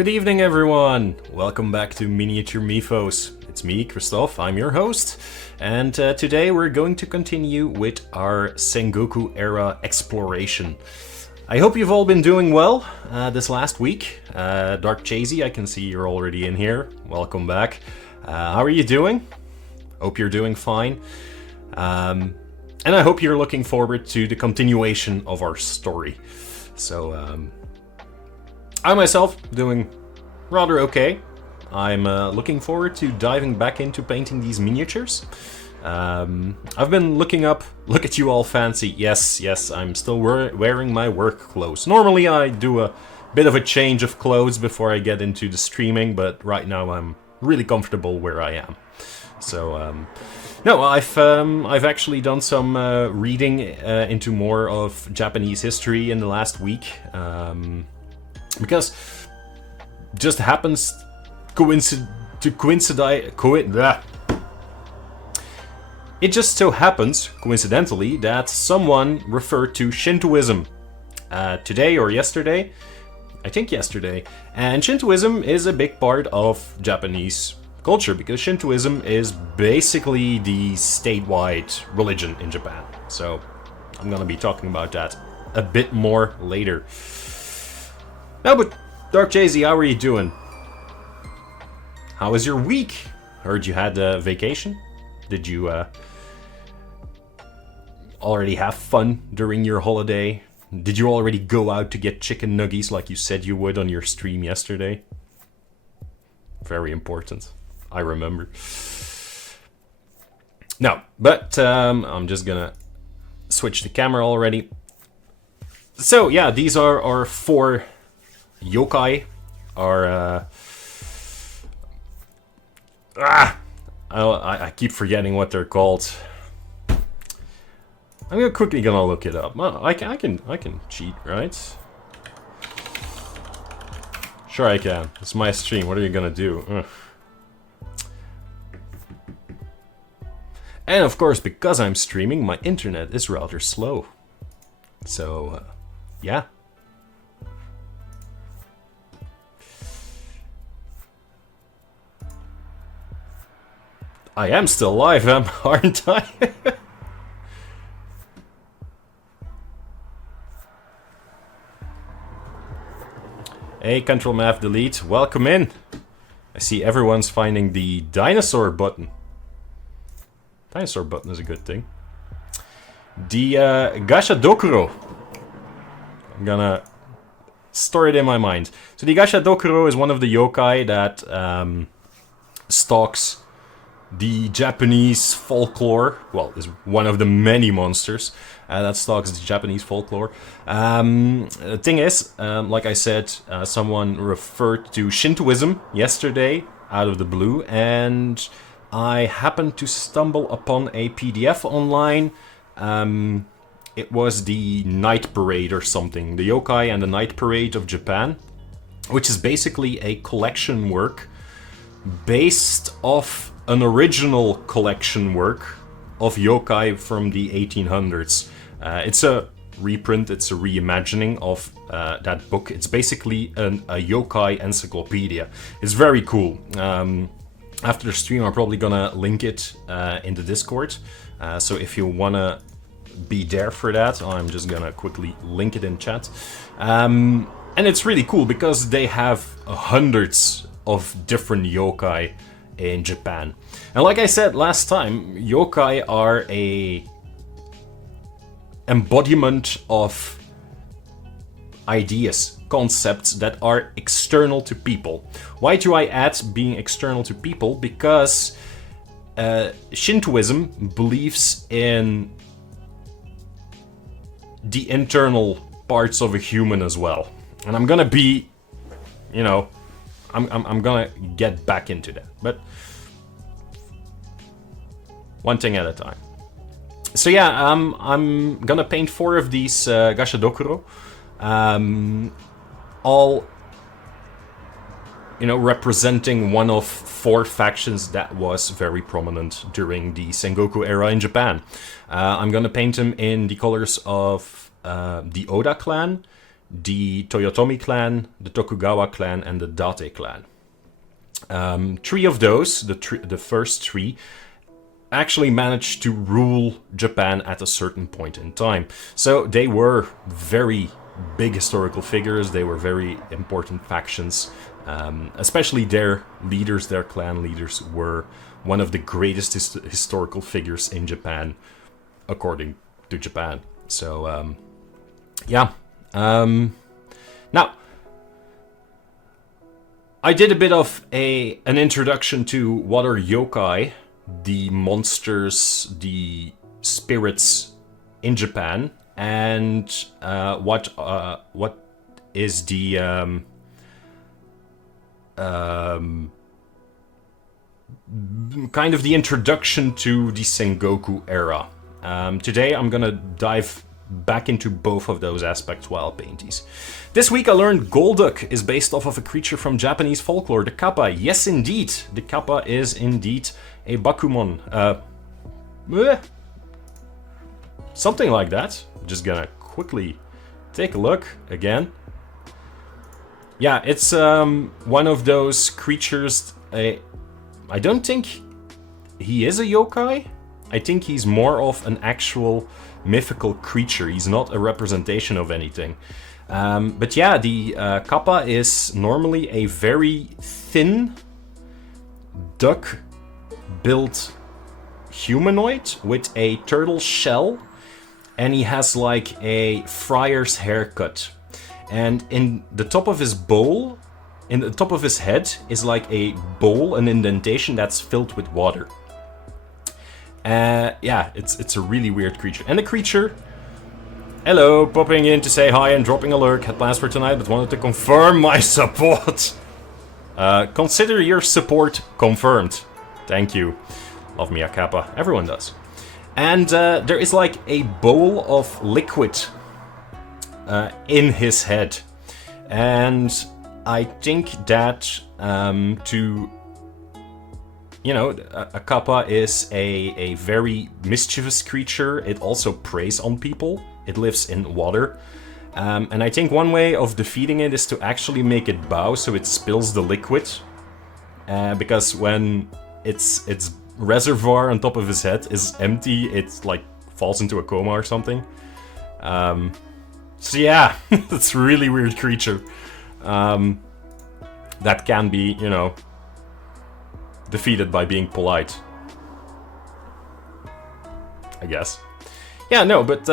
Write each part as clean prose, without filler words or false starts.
Good evening, everyone! Welcome back to Miniature Mythos. It's me, Christoph, I'm your host, and today we're going to continue with our Sengoku era exploration. I hope you've all been doing well this last week. Dark Chasey, I can see you're already in here. Welcome back. How are you doing? Hope you're doing fine. And I hope you're looking forward to the continuation of our story. So, I myself doing rather okay. I'm looking forward to diving back into painting these miniatures. I've been looking up, look at you all fancy. Yes, I'm still wearing my work clothes. Normally I do a bit of a change of clothes before I get into the streaming, but right now I'm really comfortable where I am. So, no, I've actually done some reading into more of Japanese history in the last week. Because just happens it just so happens, coincidentally, that someone referred to Shintoism today or yesterday. I think yesterday. And Shintoism is a big part of Japanese culture because Shintoism is basically the statewide religion in Japan. So I'm gonna be talking about that a bit more later. No, but Dark Chasey, how are you doing? How was your week? Heard you had a vacation. Did you already have fun during your holiday? Did you already go out to get chicken nuggies like you said you would on your stream yesterday? Very important. I remember. No, but I'm just gonna switch the camera already. So yeah, these are our four yokai. I keep forgetting what they're called. I'm quickly gonna look it up. Well, I can cheat, right? Sure I can. It's my stream. What are you gonna do? Ugh. And of course, because I'm streaming, my internet is rather slow. So, yeah. I am still live, aren't I? Hey, Control Math Delete, welcome in. I see everyone's finding the dinosaur button. Dinosaur button is a good thing. The Gasha Dokuro. I'm gonna store it in my mind. So the Gasha Dokuro is one of the yokai that stalks the Japanese folklore. Well, is one of the many monsters that stalks the Japanese folklore. The thing is, like I said, someone referred to Shintoism yesterday out of the blue, and I happened to stumble upon a PDF online. It was the Night Parade or something, the Yokai and the Night Parade of Japan, which is basically a collection work based off an original collection work of yokai from the 1800s. It's a reprint, it's a reimagining of that book. It's basically a yokai encyclopedia. It's very cool. After the stream, I'm probably gonna link it in the Discord. So if you wanna be there for that, I'm just gonna quickly link it in chat. And it's really cool because they have hundreds of different yokai in Japan. And like I said last time, yokai are a embodiment of ideas, concepts that are external to people. Why do I add being external to people? Because Shintoism believes in the internal parts of a human as well. And I'm gonna be, you know, I'm gonna get back into that, but one thing at a time. So yeah, I'm gonna paint 4 of these Gasha Dokuro, all, you know, representing one of 4 factions that was very prominent during the Sengoku era in Japan. I'm gonna paint them in the colors of the Oda clan, the Toyotomi clan, the Tokugawa clan, and the Date clan. Three of those, the first three, actually managed to rule Japan at a certain point in time. So they were very big historical figures, they were very important factions. Especially their leaders, their clan leaders, were one of the greatest historical figures in Japan, according to Japan. So, yeah. Now, I did a bit of an introduction to what are yokai, the monsters, the spirits in Japan, and what is the kind of the introduction to the Sengoku era. Today I'm gonna dive back into both of those aspects while painties. This week I learned Golduck is based off of a creature from Japanese folklore, the kappa. Yes, indeed, the kappa is indeed a Bakumon. Something like that. Just gonna quickly take a look again. Yeah, it's one of those creatures. I don't think he is a yokai. I think he's more of an actual mythical creature. He's not a representation of anything. But yeah, the kappa is normally a very thin, duck-built humanoid with a turtle shell, and he has like a friar's haircut. And in the top of his bowl, in the top of his head, is like a bowl, an indentation that's filled with water. Yeah, it's a really weird creature. And the creature, hello, popping in to say hi and dropping a lurk. Had plans for tonight, but wanted to confirm my support. Consider your support confirmed. Thank you. Love me a kappa. Everyone does. And there is like a bowl of liquid in his head. And I think that a kappa is a very mischievous creature. It also preys on people. It lives in water. And I think one way of defeating it is to actually make it bow so it spills the liquid. Because when its reservoir on top of his head is empty, it like falls into a coma or something. So yeah, it's a really weird creature. That can be, defeated by being polite, I guess. Yeah, no, but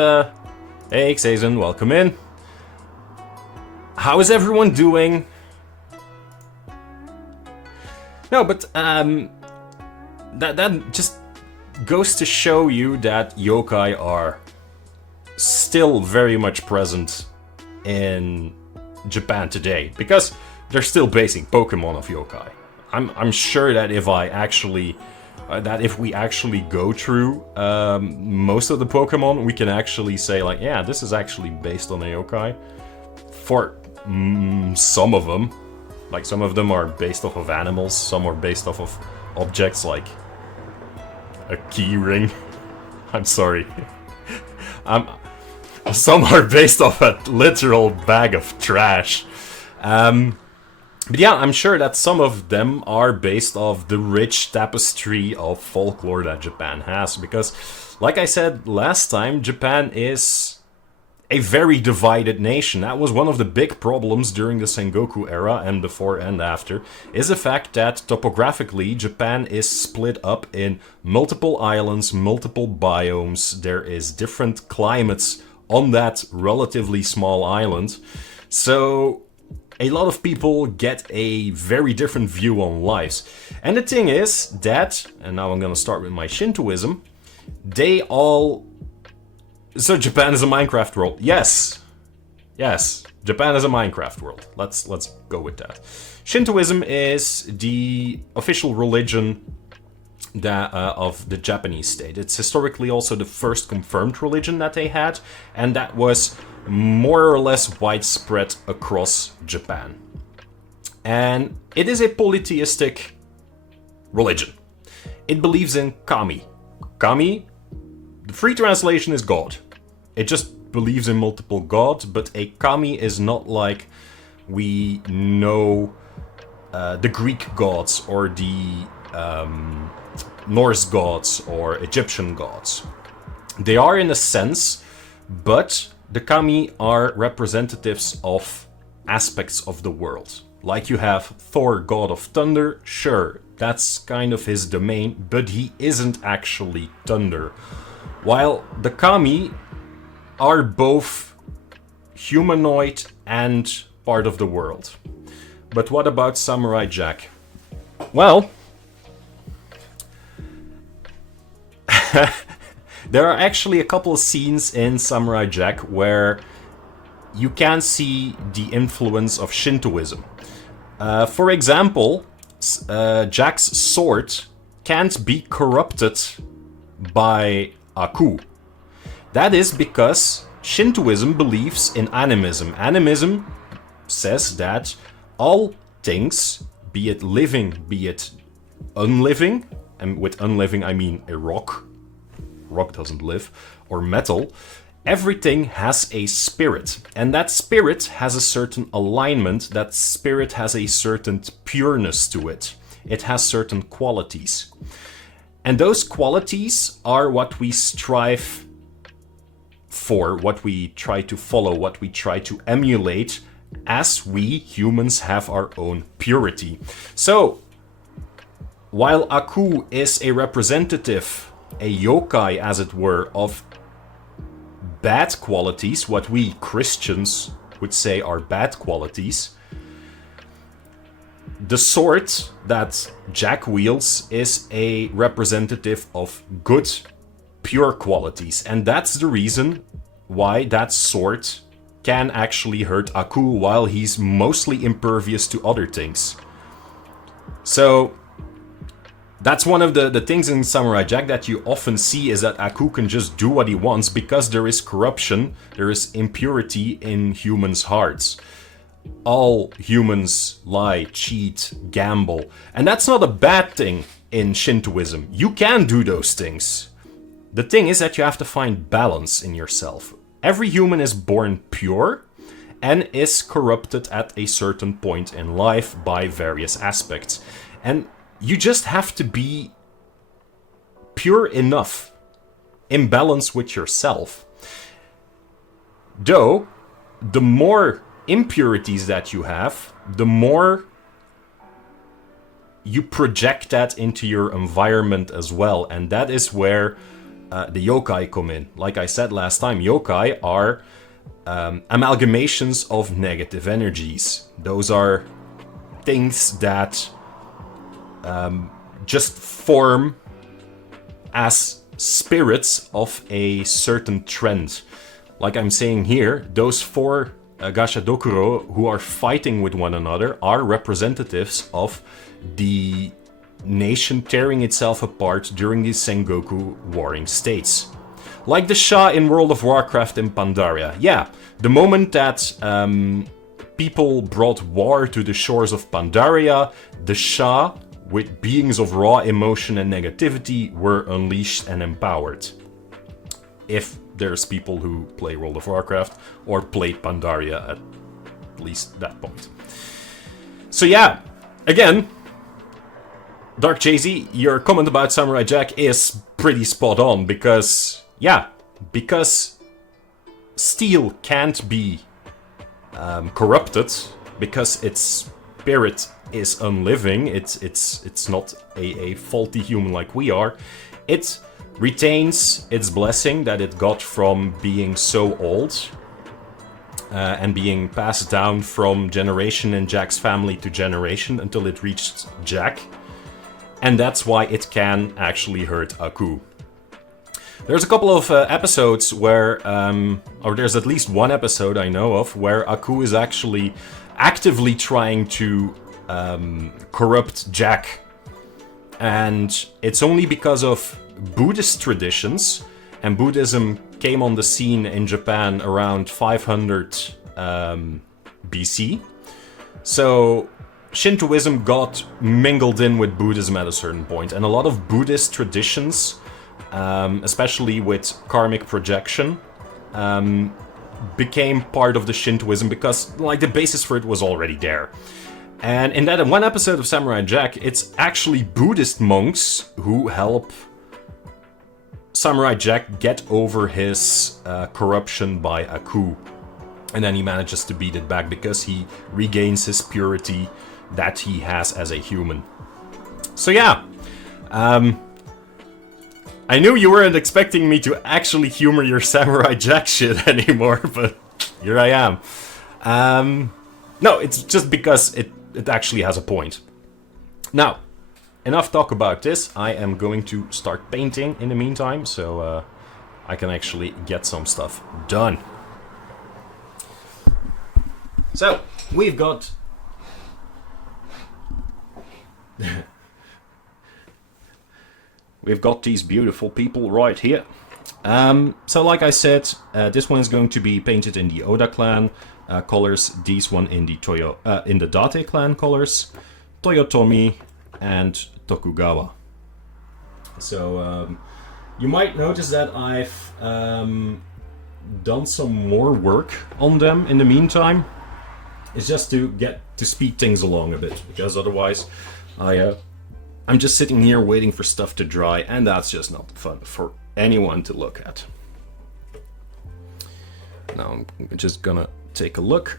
hey, Xazen, welcome in. How is everyone doing? No, but that just goes to show you that yokai are still very much present in Japan today, because they're still basing Pokemon of yokai. I'm sure that if we actually go through most of the Pokemon, we can actually say like, yeah, this is actually based on a yokai. For some of them, like some of them are based off of animals, some are based off of objects like a key ring. I'm sorry. Some are based off a literal bag of trash. But yeah, I'm sure that some of them are based off the rich tapestry of folklore that Japan has. Because, like I said last time, Japan is a very divided nation. That was one of the big problems during the Sengoku era and before and after, is the fact that topographically Japan is split up in multiple islands, multiple biomes. There is different climates on that relatively small island. So a lot of people get a very different view on lives. And the thing is that, and now I'm gonna start with my Shintoism, so Japan is a Minecraft world. Yes, Japan is a Minecraft world. Let's go with that. Shintoism is the official religion of the Japanese state. It's historically also the first confirmed religion that they had, and that was more or less widespread across Japan. And it is a polytheistic religion. It believes in kami. Kami, the free translation is God. It just believes in multiple gods, but a kami is not like we know the Greek gods or the Norse gods or Egyptian gods. They are in a sense, but the kami are representatives of aspects of the world. Like you have Thor, god of thunder, sure, that's kind of his domain, but he isn't actually thunder. While the kami are both humanoid and part of the world. But what about Samurai Jack? Well, there are actually a couple of scenes in Samurai Jack where you can see the influence of Shintoism. For example, Jack's sword can't be corrupted by Aku. That is because Shintoism believes in animism. Animism says that all things, be it living, be it unliving, and with unliving I mean a rock doesn't live, or metal, everything has a spirit. And that spirit has a certain alignment, that spirit has a certain pureness to it. It has certain qualities. And those qualities are what we strive for, what we try to follow, what we try to emulate, as we humans have our own purity. So, while Aku is a representative, a yokai as it were, of bad qualities, what we Christians would say are bad qualities, the sword that Jack wields is a representative of good, pure qualities. And that's the reason why that sword can actually hurt Aku while he's mostly impervious to other things. So that's one of the things in Samurai Jack that you often see, is that Aku can just do what he wants because there is corruption, there is impurity in humans' hearts. All humans lie, cheat, gamble. And that's not a bad thing in Shintoism. You can do those things. The thing is that you have to find balance in yourself. Every human is born pure and is corrupted at a certain point in life by various aspects. And you just have to be pure enough, in balance with yourself. Though, the more impurities that you have, the more you project that into your environment as well. And that is where the yokai come in. Like I said last time, yokai are amalgamations of negative energies. Those are things that just form as spirits of a certain trend. Like I'm saying here, those four Gashadokuro who are fighting with one another are representatives of the nation tearing itself apart during the Sengoku warring states. Like the Shah in World of Warcraft in Pandaria. Yeah, the moment that people brought war to the shores of Pandaria, the Shah, with beings of raw emotion and negativity, were unleashed and empowered. If there's people who play World of Warcraft or played Pandaria at least that point. So yeah, again, Dark Jay-Z, your comment about Samurai Jack is pretty spot on, because steel can't be corrupted, because its spirit is unliving, it's not a faulty human like we are. It retains its blessing that it got from being so old and being passed down from generation in Jack's family to generation until it reached Jack. And that's why it can actually hurt Aku. There's a couple of episodes where, or there's at least one episode I know of, where Aku is actually actively trying to corrupt Jack. And it's only because of Buddhist traditions, and Buddhism came on the scene in Japan around 500 BC. So Shintoism got mingled in with Buddhism at a certain point, and a lot of Buddhist traditions, especially with karmic projection, became part of the Shintoism because, like, the basis for it was already there. And in that one episode of Samurai Jack, it's actually Buddhist monks who help Samurai Jack get over his corruption by a coup. And then he manages to beat it back because he regains his purity that he has as a human. So yeah, I knew you weren't expecting me to actually humor your Samurai Jack shit anymore, but here I am. No, it's just because it actually has a point. Now, enough talk about this. I am going to start painting in the meantime, so I can actually get some stuff done. So, we've got... we've got these beautiful people right here. So like I said, this one is going to be painted in the Oda clan colors, these one in the Date clan colors, Toyotomi and Tokugawa. So you might notice that I've done some more work on them in the meantime. It's just to get to speed things along a bit, because otherwise I'm just sitting here waiting for stuff to dry, and that's just not fun for anyone to look at. Now I'm just gonna take a look.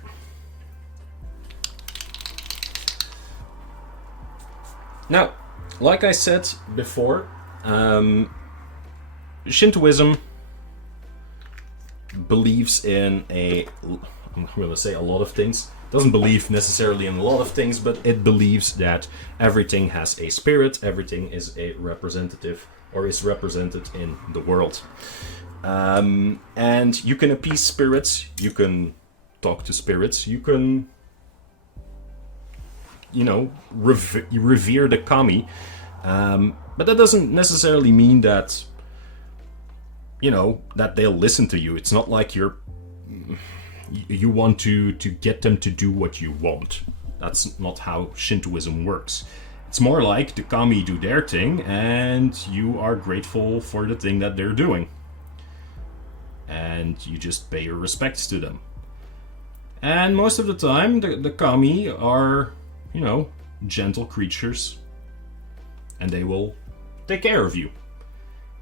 Now, like I said before, Shintoism believes in I'm gonna say a lot of things. Doesn't believe necessarily in a lot of things, but it believes that everything has a spirit, everything is a representative, or is represented in the world. And you can appease spirits, you can talk to spirits, you can, revere the kami. But that doesn't necessarily mean that, that they'll listen to you. It's not like you want to get them to do what you want. That's not how Shintoism works. It's more like the kami do their thing and you are grateful for the thing that they're doing. And you just pay your respects to them. And most of the time the kami are, gentle creatures. And they will take care of you.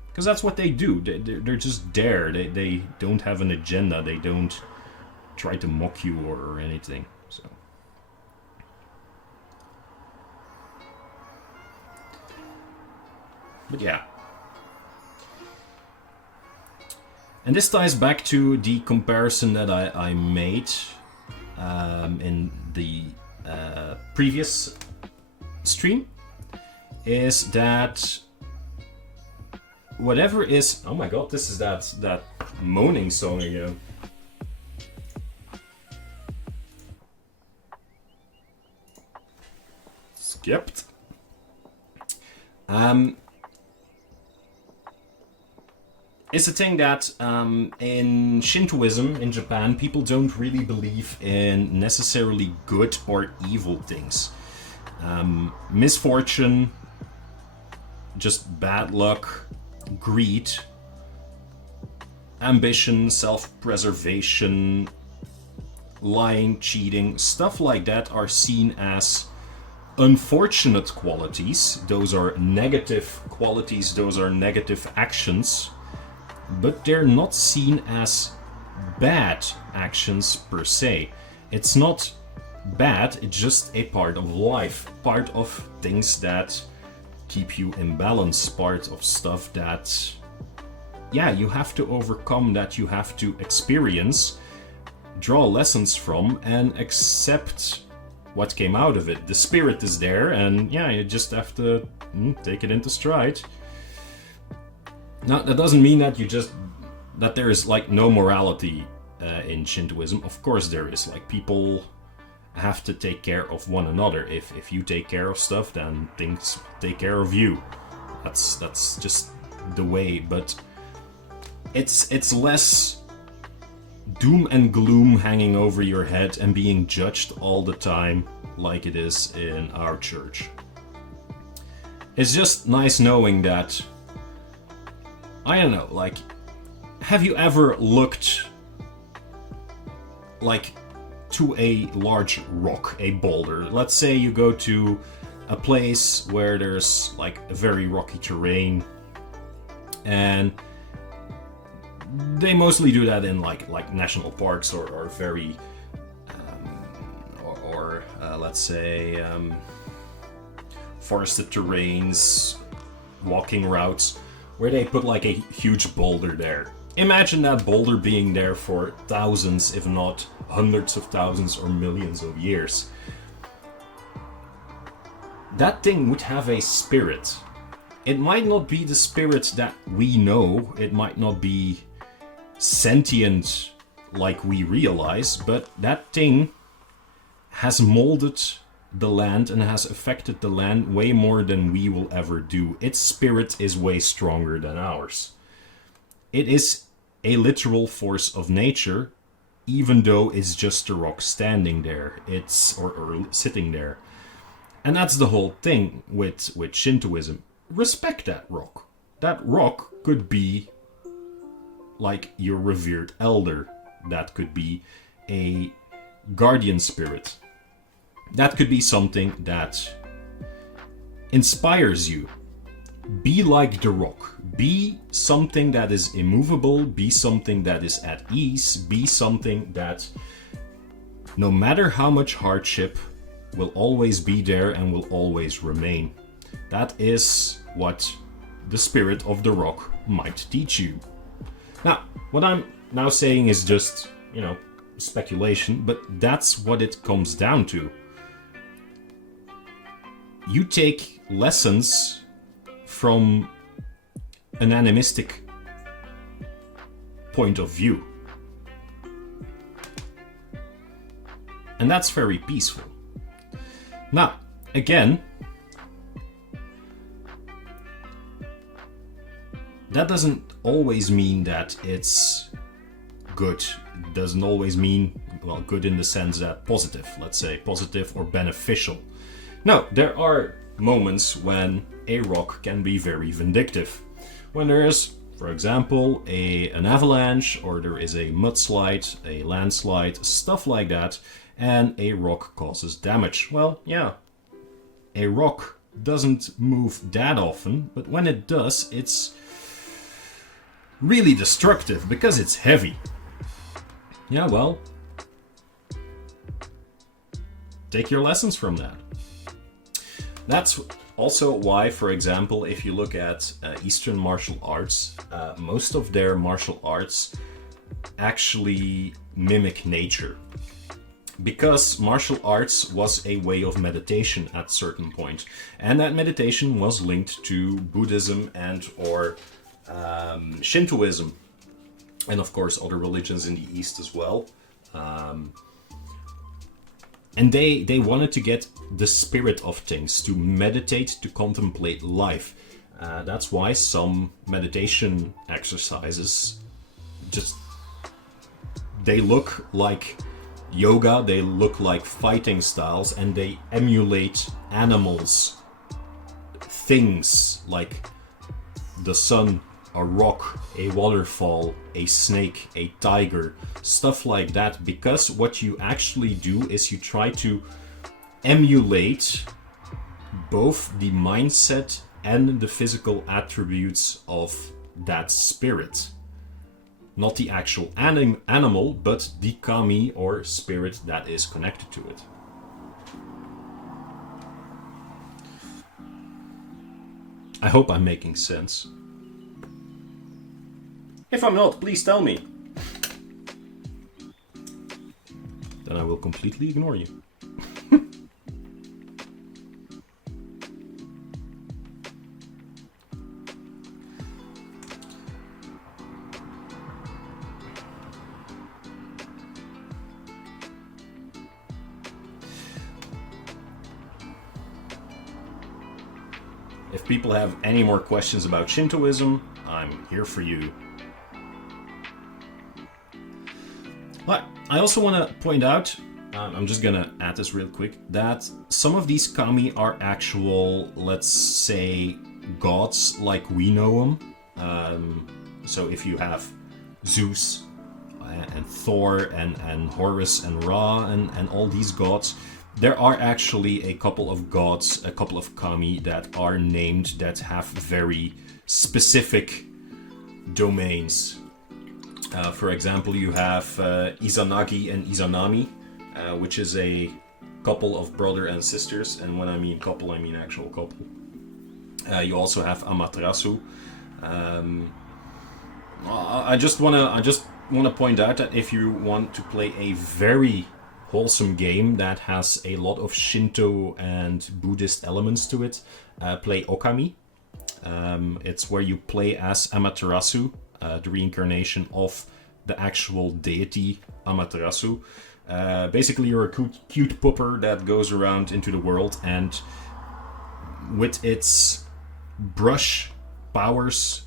Because that's what they do. They're just there. They don't have an agenda. They don't try to mock you or anything. So, but yeah. And this ties back to the comparison that I made in the previous stream. Is that whatever is... Oh my god, this is that moaning song again. Skipped. It's a thing that in Shintoism in Japan, people don't really believe in necessarily good or evil things. Misfortune, just bad luck, greed, ambition, self-preservation, lying, cheating, stuff like that are seen as unfortunate qualities. Those are negative qualities, those are negative actions, but they're not seen as bad actions per se. It's not bad, it's just a part of life, part of things that keep you in balance, part of stuff that, you have to overcome, that you have to experience, draw lessons from, and accept what came out of it. The spirit is there, and you just have to take it into stride. Now, that doesn't mean that that there is like no morality in Shintoism. Of course there is. Like, people have to take care of one another. If you take care of stuff, then things take care of you. That's just the way. But it's less doom and gloom hanging over your head and being judged all the time like it is in our church. It's just nice knowing that, I don't know, like, have you ever looked like to a large rock, a boulder? Let's say you go to a place where there's like a very rocky terrain, and they mostly do that in like national parks or very let's say forested terrains, walking routes, where they put like a huge boulder there. Imagine that boulder being there for thousands, if not hundreds of thousands or millions of years. That thing would have a spirit. It might not be the spirit that we know, it might not be sentient like we realize, but that thing has molded the land and has affected the land way more than we will ever do. Its spirit is way stronger than ours. It is a literal force of nature, even though it's just a rock standing there. It's or sitting there. And that's the whole thing with Shintoism. Respect that rock. That rock could be like your revered elder. That could be a guardian spirit. That could be something that inspires you. Be like the rock. Be something that is immovable. Be something that is at ease. Be something that, no matter how much hardship, will always be there and will always remain. That is what the spirit of the rock might teach you. Now, what I'm now saying is just, speculation, but that's what it comes down to. You take lessons from an animistic point of view. And that's very peaceful. Now, again, that doesn't always mean that it's good. It doesn't always mean, well, good in the sense that positive, let's say, positive or beneficial. No, there are moments when a rock can be very vindictive. When there is, for example, an avalanche, or there is a mudslide, a landslide, stuff like that, and a rock causes damage. Well, yeah, a rock doesn't move that often, but when it does, it's really destructive because it's heavy. Yeah, well, take your lessons from that. That's also why, for example, if you look at Eastern martial arts, most of their martial arts actually mimic nature. Because martial arts was a way of meditation at a certain point. And that meditation was linked to Buddhism and or Shintoism. And of course other religions in the East as well. And they wanted to get the spirit of things, to meditate, to contemplate life. That's why some meditation exercises they look like yoga, they look like fighting styles, and they emulate animals, things like the sun, a rock, a waterfall, a snake, a tiger, stuff like that, because what you actually do is you try to emulate both the mindset and the physical attributes of that spirit. Not the actual animal, but the kami or spirit that is connected to it. I hope I'm making sense. If I'm not, please tell me. Then I will completely ignore you. If people have any more questions about Shintoism, I'm here for you. But I also want to point out, I'm just gonna add this real quick, that some of these kami are actual, let's say, gods like we know them. So if you have Zeus and Thor and Horus and Ra and all these gods, there are actually a couple of gods, a couple of kami that are named that have very specific domains. For example, you have Izanagi and Izanami, which is a couple of brother and sisters, and when I mean couple, I mean actual couple. You also have Amaterasu. I just wanna point out that if you want to play a very wholesome game that has a lot of Shinto and Buddhist elements to it, play Okami. It's where you play as Amaterasu, the reincarnation of the actual deity Amaterasu. Basically, you're a cute pupper that goes around into the world and with its brush powers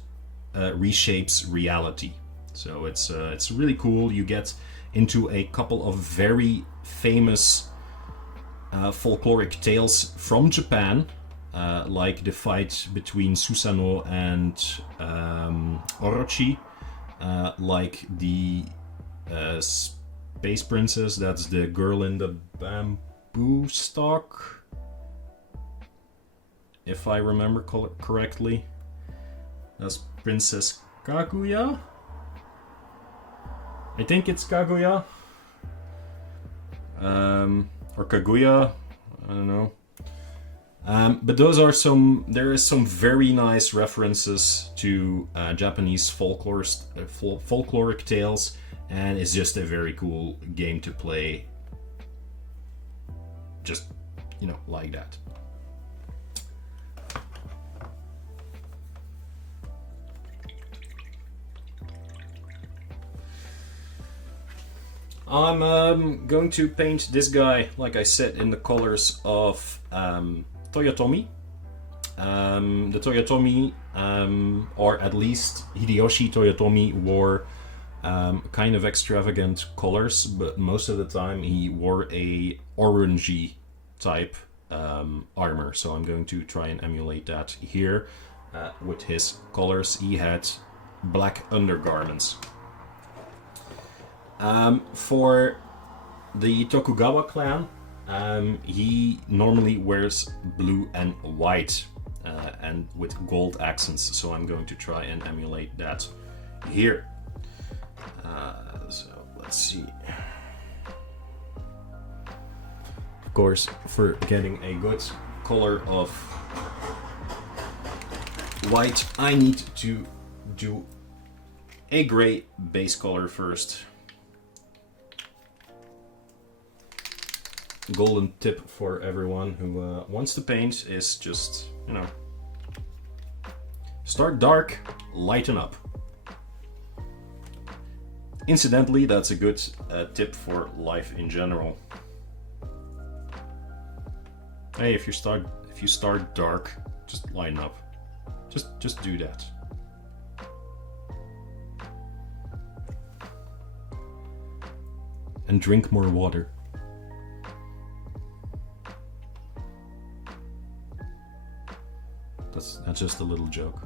reshapes reality. So it's really cool. You get into a couple of very famous folkloric tales from Japan, like the fight between Susanoo and Orochi, like the Space Princess, that's the girl in the bamboo stalk, if I remember correctly. That's Princess Kaguya? I think it's Kaguya. Or Kaguya, I don't know. But there is some very nice references to Japanese folkloric tales, and it's just a very cool game to play. Just, like that. I'm going to paint this guy, like I said, in the colors of Toyotomi. The Toyotomi, or at least Hideyoshi Toyotomi, wore kind of extravagant colors, but most of the time he wore a orangey type armor. So I'm going to try and emulate that here with his colors. He had black undergarments. For the Tokugawa clan, he normally wears blue and white and with gold accents, so I'm going to try and emulate that here. So let's see. Of course, for getting a good color of white, I need to do a gray base color first. Golden tip for everyone who wants to paint is just, start dark, lighten up. Incidentally, that's a good tip for life in general. Hey, if you start dark, just lighten up. Just do that. And drink more water. That's just a little joke.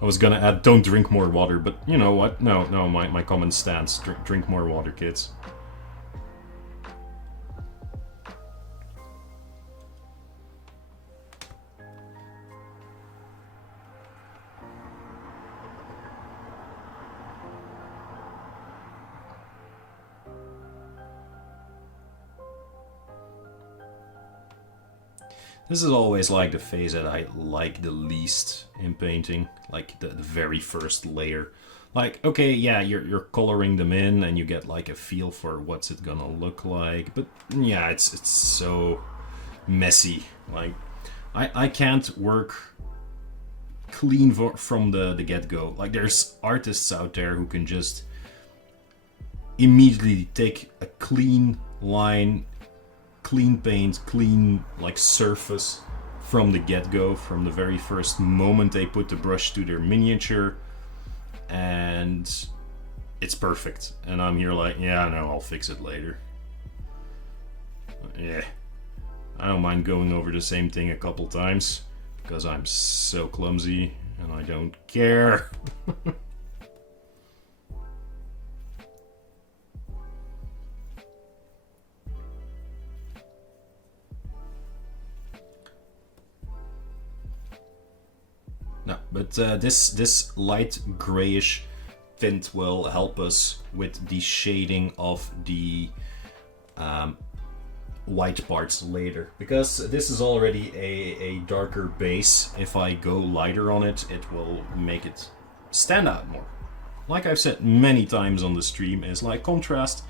I was gonna add, don't drink more water, but you know what? No, my common stance. Drink more water, kids. This is always like the phase that I like the least in painting, like the very first layer. Like, okay, yeah, you're coloring them in and you get like a feel for what's it gonna look like, but yeah, it's so messy. Like, I can't work clean from the get-go. Like, there's artists out there who can just immediately take a clean line, clean paint, clean like surface from the get-go, from the very first moment they put the brush to their miniature, and it's perfect. And I'm here like, yeah, no, I'll fix it later. Yeah, I don't mind going over the same thing a couple times because I'm so clumsy and I don't care. No, but this light grayish tint will help us with the shading of the white parts later, because this is already a darker base. If I go lighter on it, it will make it stand out more. Like I've said many times on the stream, is like contrast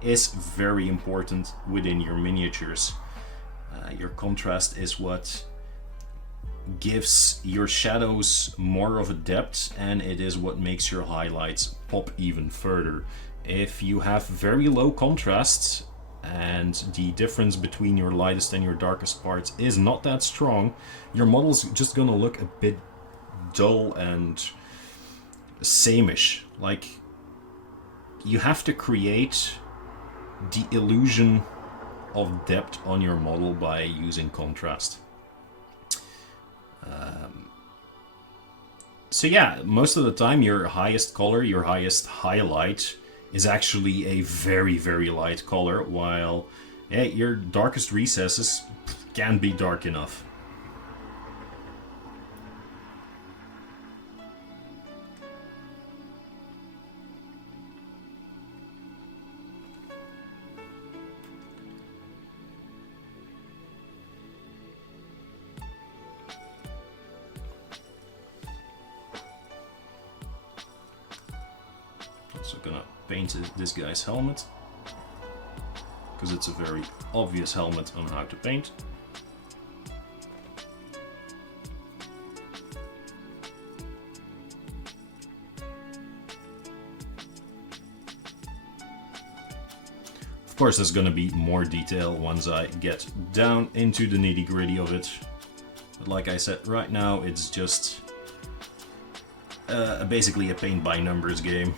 is very important within your miniatures. Your contrast is what gives your shadows more of a depth, and it is what makes your highlights pop even further. If you have very low contrast and the difference between your lightest and your darkest parts is not that strong, your model's just gonna look a bit dull and sameish. Like, you have to create the illusion of depth on your model by using contrast. So yeah, most of the time your highest color, your highest highlight is actually a very, very light color, while your darkest recesses can be dark enough. Also gonna paint this guy's helmet, because it's a very obvious helmet on how to paint. Of course, there's gonna be more detail once I get down into the nitty-gritty of it. But like I said, right now it's just basically a paint by numbers game.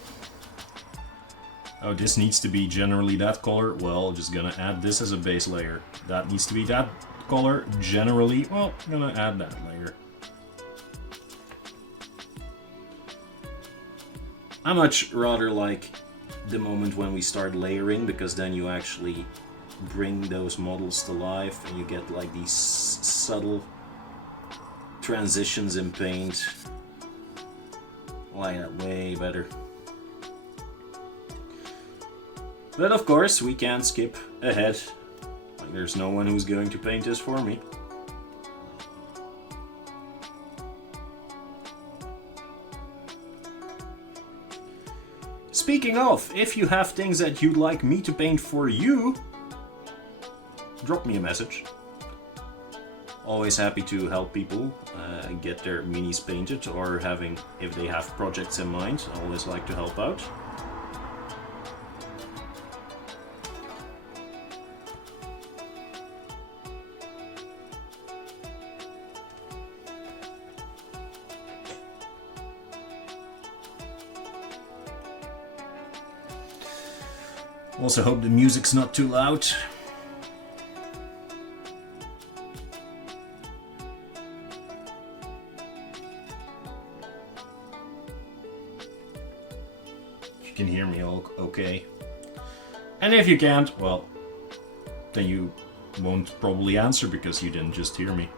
Oh, this needs to be generally that color. Well, just gonna add this as a base layer. That needs to be that color generally. Well, I'm gonna add that layer. I much rather like the moment when we start layering, because then you actually bring those models to life and you get like these subtle transitions in paint. I like that way better. But of course, we can't skip ahead. Like, there's no one who's going to paint this for me. Speaking of, if you have things that you'd like me to paint for you, drop me a message. Always happy to help people get their minis painted, or if they have projects in mind, I always like to help out. Also hope the music's not too loud. You can hear me all okay. And if you can't, well, then you won't probably answer because you didn't just hear me.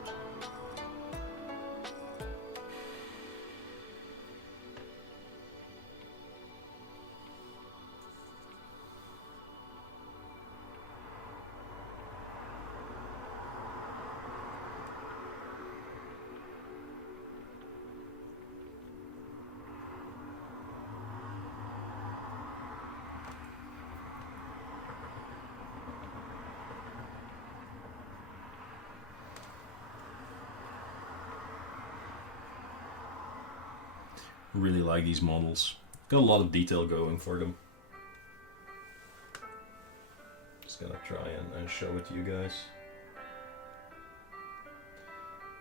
Really like these models. Got a lot of detail going for them. Just gonna try and show it to you guys.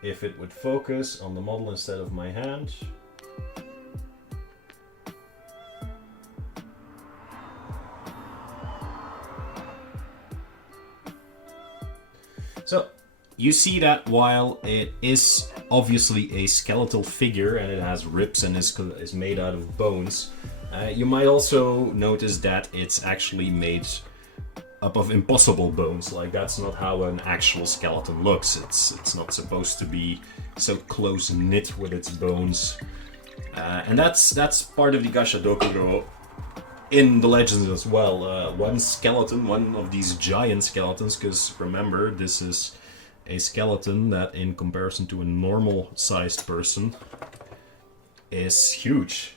If it would focus on the model instead of my hand. So, you see that while it is obviously a skeletal figure, and it has ribs and is made out of bones. You might also notice that it's actually made up of impossible bones. Like, that's not how an actual skeleton looks. It's not supposed to be so close knit with its bones. And that's part of the Gashadokuro in the legends as well. One skeleton, one of these giant skeletons, because remember, this is a skeleton that, in comparison to a normal sized person, is huge.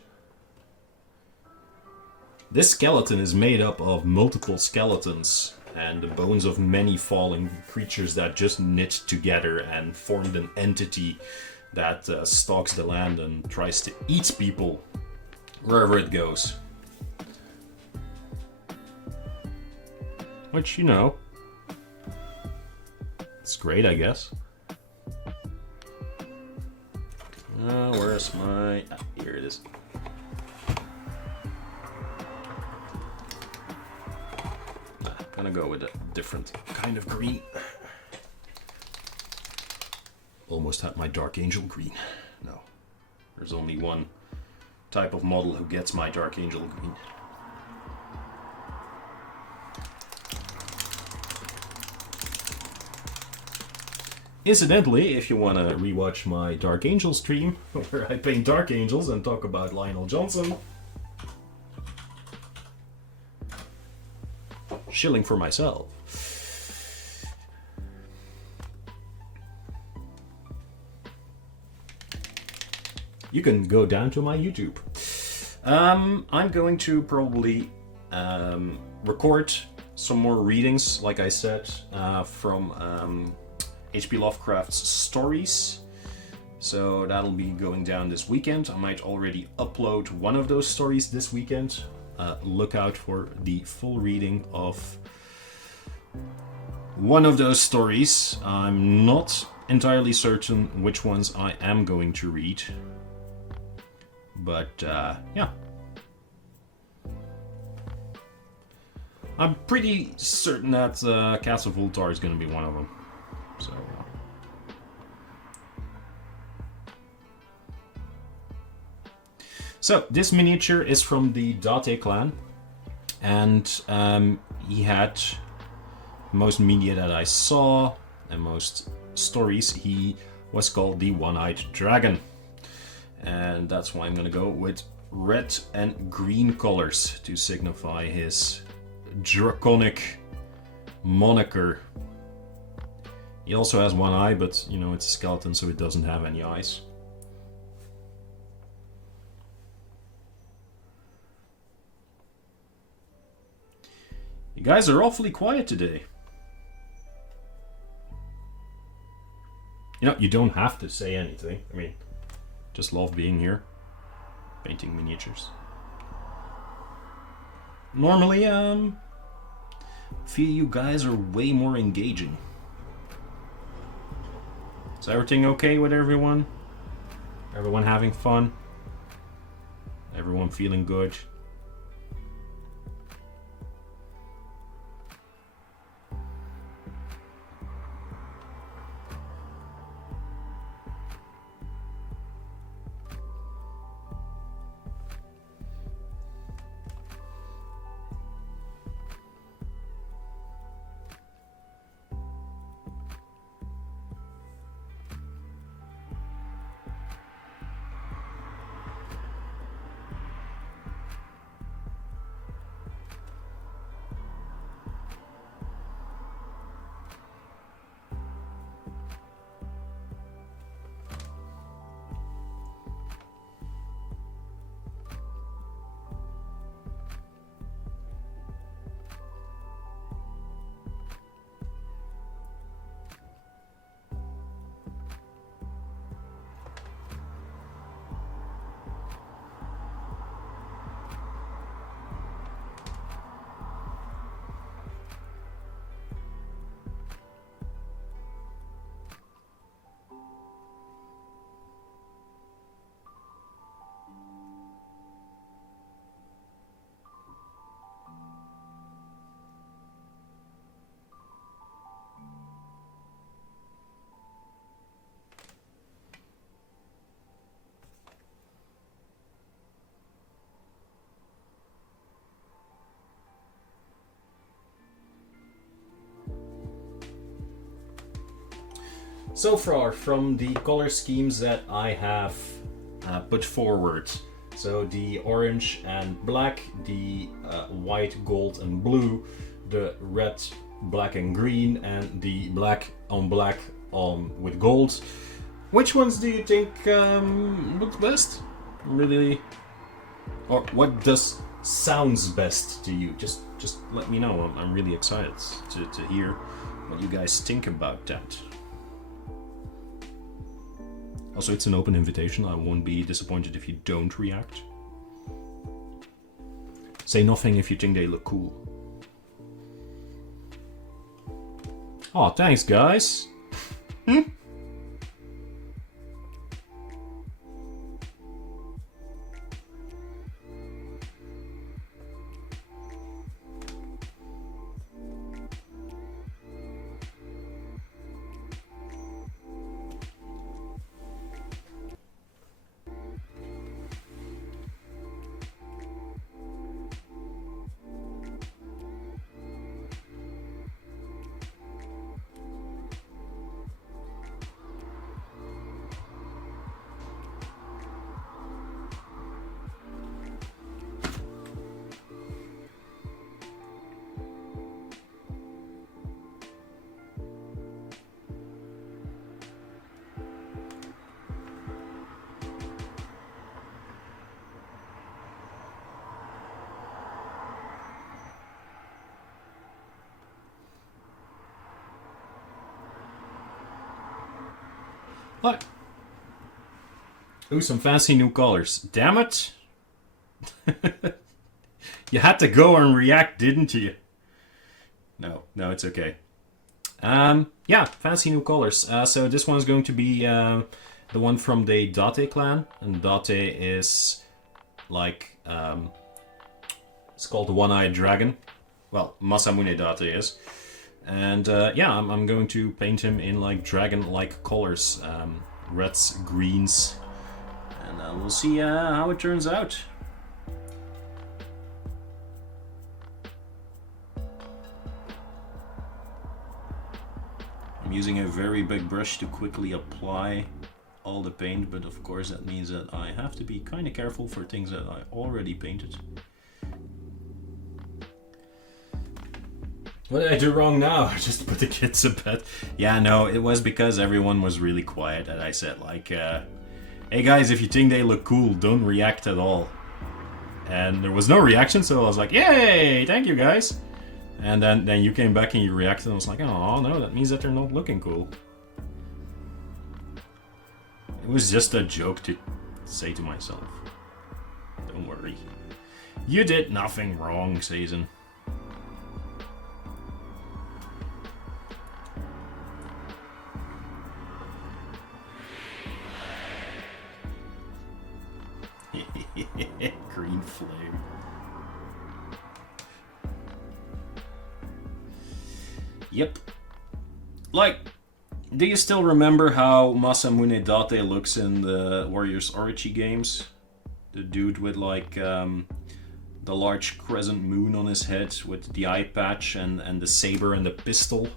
This skeleton is made up of multiple skeletons and the bones of many fallen creatures that just knit together and formed an entity that stalks the land and tries to eat people wherever it goes. Which, you know, it's great, I guess. Where's my... Ah, here it is. Gonna go with a different kind of green. Almost had my Dark Angel green. No, there's only one type of model who gets my Dark Angel green. Incidentally, if you want to rewatch my Dark Angel stream, where I paint Dark Angels and talk about Lionel Johnson, shilling for myself. You can go down to my YouTube. I'm going to probably record some more readings, like I said, from H.P. Lovecraft's stories. So that'll be going down this weekend. I might already upload one of those stories this weekend. Look out for the full reading of one of those stories. I'm not entirely certain which ones I am going to read. But, yeah. I'm pretty certain that Castle Voltar is going to be one of them. So... So, this miniature is from the Date clan, and he had most media that I saw, and most stories, he was called the One-Eyed Dragon. And that's why I'm gonna go with red and green colors to signify his draconic moniker. He also has one eye, but, you know, it's a skeleton, so it doesn't have any eyes. You guys are awfully quiet today. You know, you don't have to say anything. I mean, just love being here, painting miniatures. Normally, feel you guys are way more engaging. Is everything okay with everyone? Everyone having fun? Everyone feeling good? So far, from the color schemes that I have put forward, so the orange and black, the white, gold and blue, the red, black and green, and the black on with gold, which ones do you think look best? Really? Or what sounds best to you? Just let me know. I'm really excited to hear what you guys think about that. Also, it's an open invitation. I won't be disappointed if you don't react. Say nothing if you think they look cool. Oh, thanks, guys. What? Ooh, some fancy new colors. Damn it! You had to go and react, didn't you? No, it's okay. Yeah, fancy new colors. So this one's going to be the one from the Date clan, and Date is like it's called the One-Eyed Dragon. Well, Masamune Date is. And yeah, I'm going to paint him in like dragon-like colors, reds, greens, and we'll see how it turns out. I'm using a very big brush to quickly apply all the paint, but of course that means that I have to be kind of careful for things that I already painted. What did I do wrong now? I just put the kids to bed. Yeah, no, it was because everyone was really quiet and I said like, hey guys, if you think they look cool, don't react at all. And there was no reaction, so I was like, yay, thank you guys. And then you came back and you reacted and I was like, oh no, that means that they're not looking cool. It was just a joke to say to myself. Don't worry. You did nothing wrong, Season. Green flame. Yep. Like, do you still remember how Masamune Date looks in the Warriors Orochi games? The dude with like the large crescent moon on his head with the eye patch and the saber and the pistol.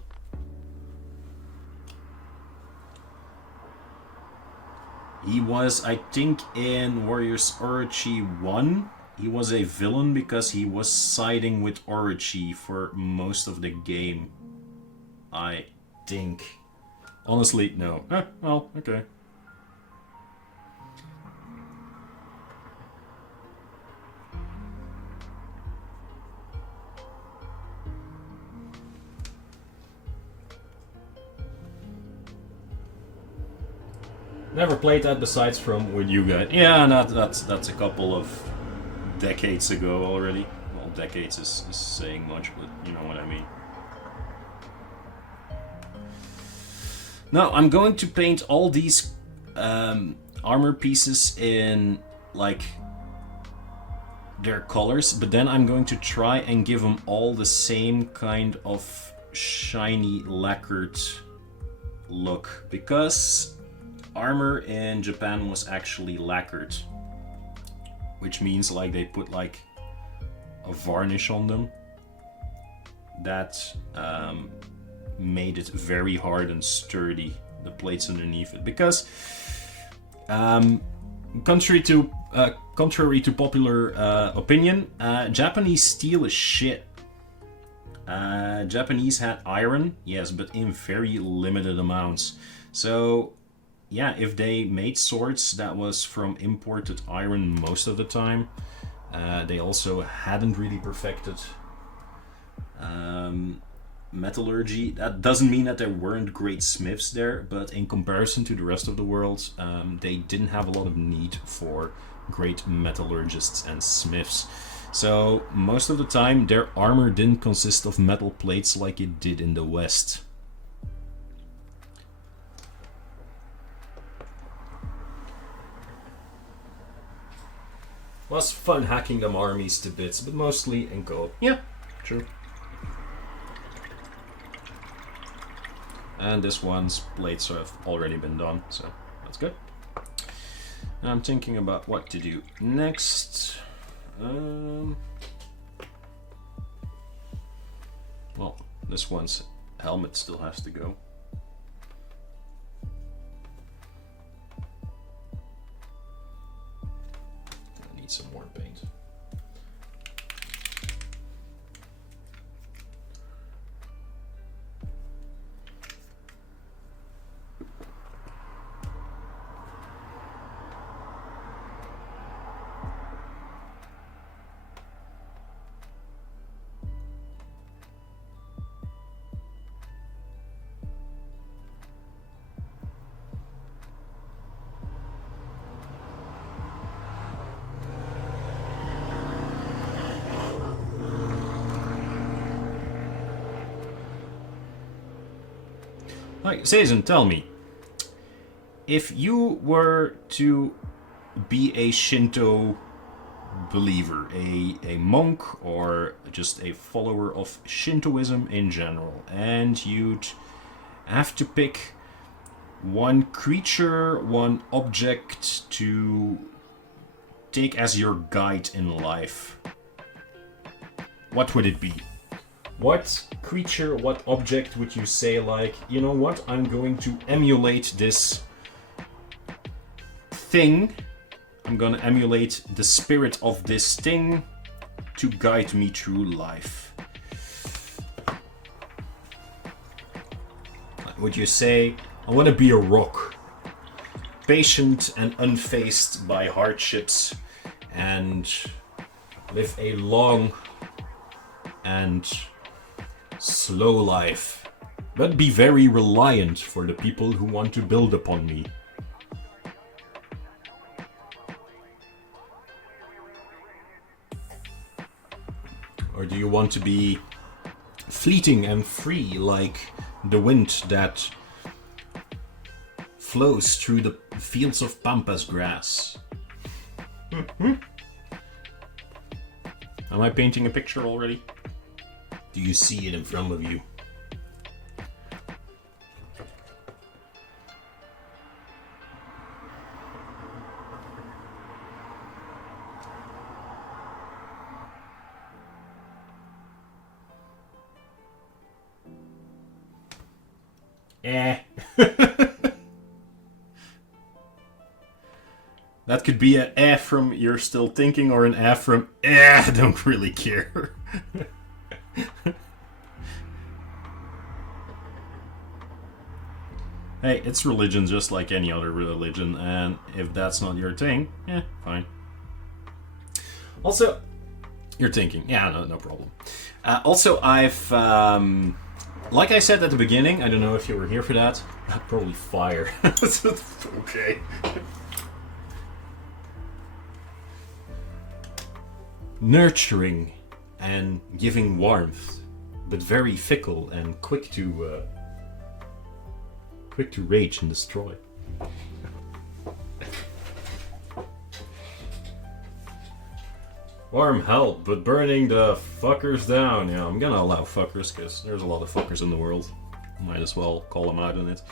He was, I think, in Warriors Orochi 1, he was a villain because he was siding with Orochi for most of the game. I think. Honestly, no. Well, okay. Never played that besides from with you guys. Yeah, no, that's a couple of decades ago already. Well, decades is saying much, but you know what I mean. Now, I'm going to paint all these armor pieces in, like, their colors, but then I'm going to try and give them all the same kind of shiny lacquered look, because armor in Japan was actually lacquered, which means like they put like a varnish on them that made it very hard and sturdy the plates underneath it, because contrary to popular opinion, Japanese steel is shit. Japanese had iron, yes, but in very limited amounts. So yeah, if they made swords, that was from imported iron most of the time. They also hadn't really perfected metallurgy. That doesn't mean that there weren't great smiths there, but in comparison to the rest of the world, they didn't have a lot of need for great metallurgists and smiths. So most of the time their armor didn't consist of metal plates like it did in the West. Was fun hacking them armies to bits, but mostly in co-op. Yeah, true. And this one's plates have already been done, so that's good. Now I'm thinking about what to do next. Well, this one's helmet still has to go. I need some more paint. Like, Seizun, tell me, if you were to be a Shinto believer, a monk, or just a follower of Shintoism in general, and you'd have to pick one creature, one object to take as your guide in life, what would it be? What creature, what object would you say, like, you know what, I'm going to emulate this thing, I'm gonna emulate the spirit of this thing to guide me through life? Would you say, I want to be a rock, patient and unfazed by hardships, and live a long and slow life, but be very reliant for the people who want to build upon me? Or do you want to be fleeting and free like the wind that flows through the fields of pampas grass? Am I painting a picture already? Do you see it in front of you? That could be an eh from you're still thinking, or an eh from I don't really care. Hey, it's religion just like any other religion, and if that's not your thing, fine. Also, you're thinking, no problem. Also, I've, like I said at the beginning, I don't know if you were here for that, probably fire. Okay. Nurturing and giving warmth, but very fickle and quick to rage and destroy. Warm help, but burning the fuckers down. Yeah, I'm gonna allow fuckers, because there's a lot of fuckers in the world. Might as well call them out in it.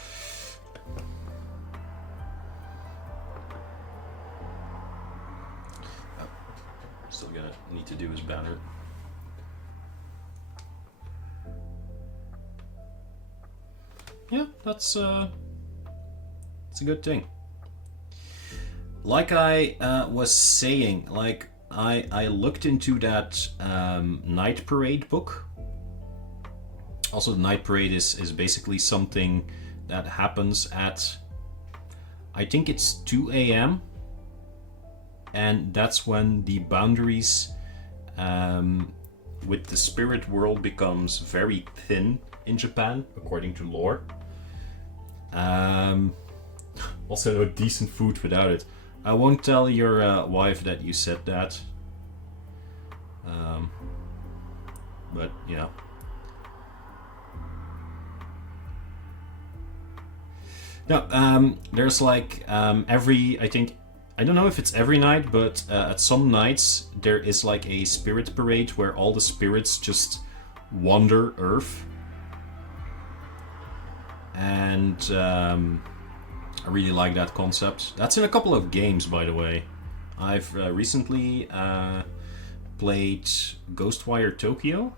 Still gonna need to do his banner. Yeah, that's It's a good thing. Like I was saying, like I looked into that Night Parade book. Also, the Night Parade is basically something that happens at, I think it's 2 a.m. And that's when the boundaries with the spirit world becomes very thin in Japan, according to lore. Also, no decent food without it. I won't tell your wife that you said that. But, you know. No, there's like every, I think, I don't know if it's every night, but at some nights there is like a spirit parade where all the spirits just wander Earth. And I really like that concept. That's in a couple of games, by the way. I've recently played Ghostwire Tokyo.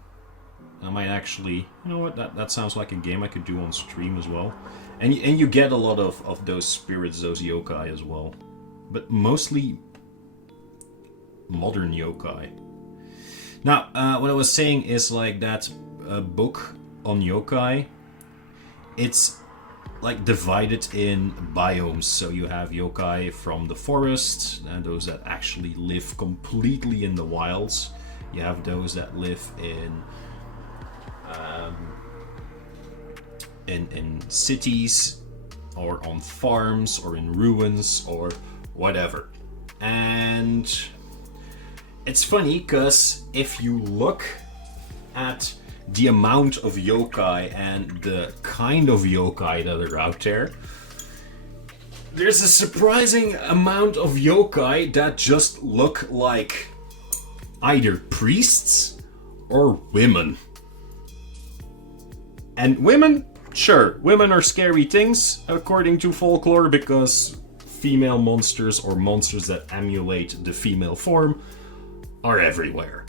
I might actually, you know what, that sounds like a game I could do on stream as well. And you get a lot of those spirits, those yokai as well. But mostly modern yokai. Now, what I was saying is like that book on yokai, it's like divided in biomes. So you have yokai from the forest, and those that actually live completely in the wilds. You have those that live in cities, or on farms, or in ruins, or whatever. And it's funny because if you look at the amount of yokai and the kind of yokai that are out there, there's a surprising amount of yokai that just look like either priests or women. And women, sure, women are scary things according to folklore, because female monsters or monsters that emulate the female form are everywhere,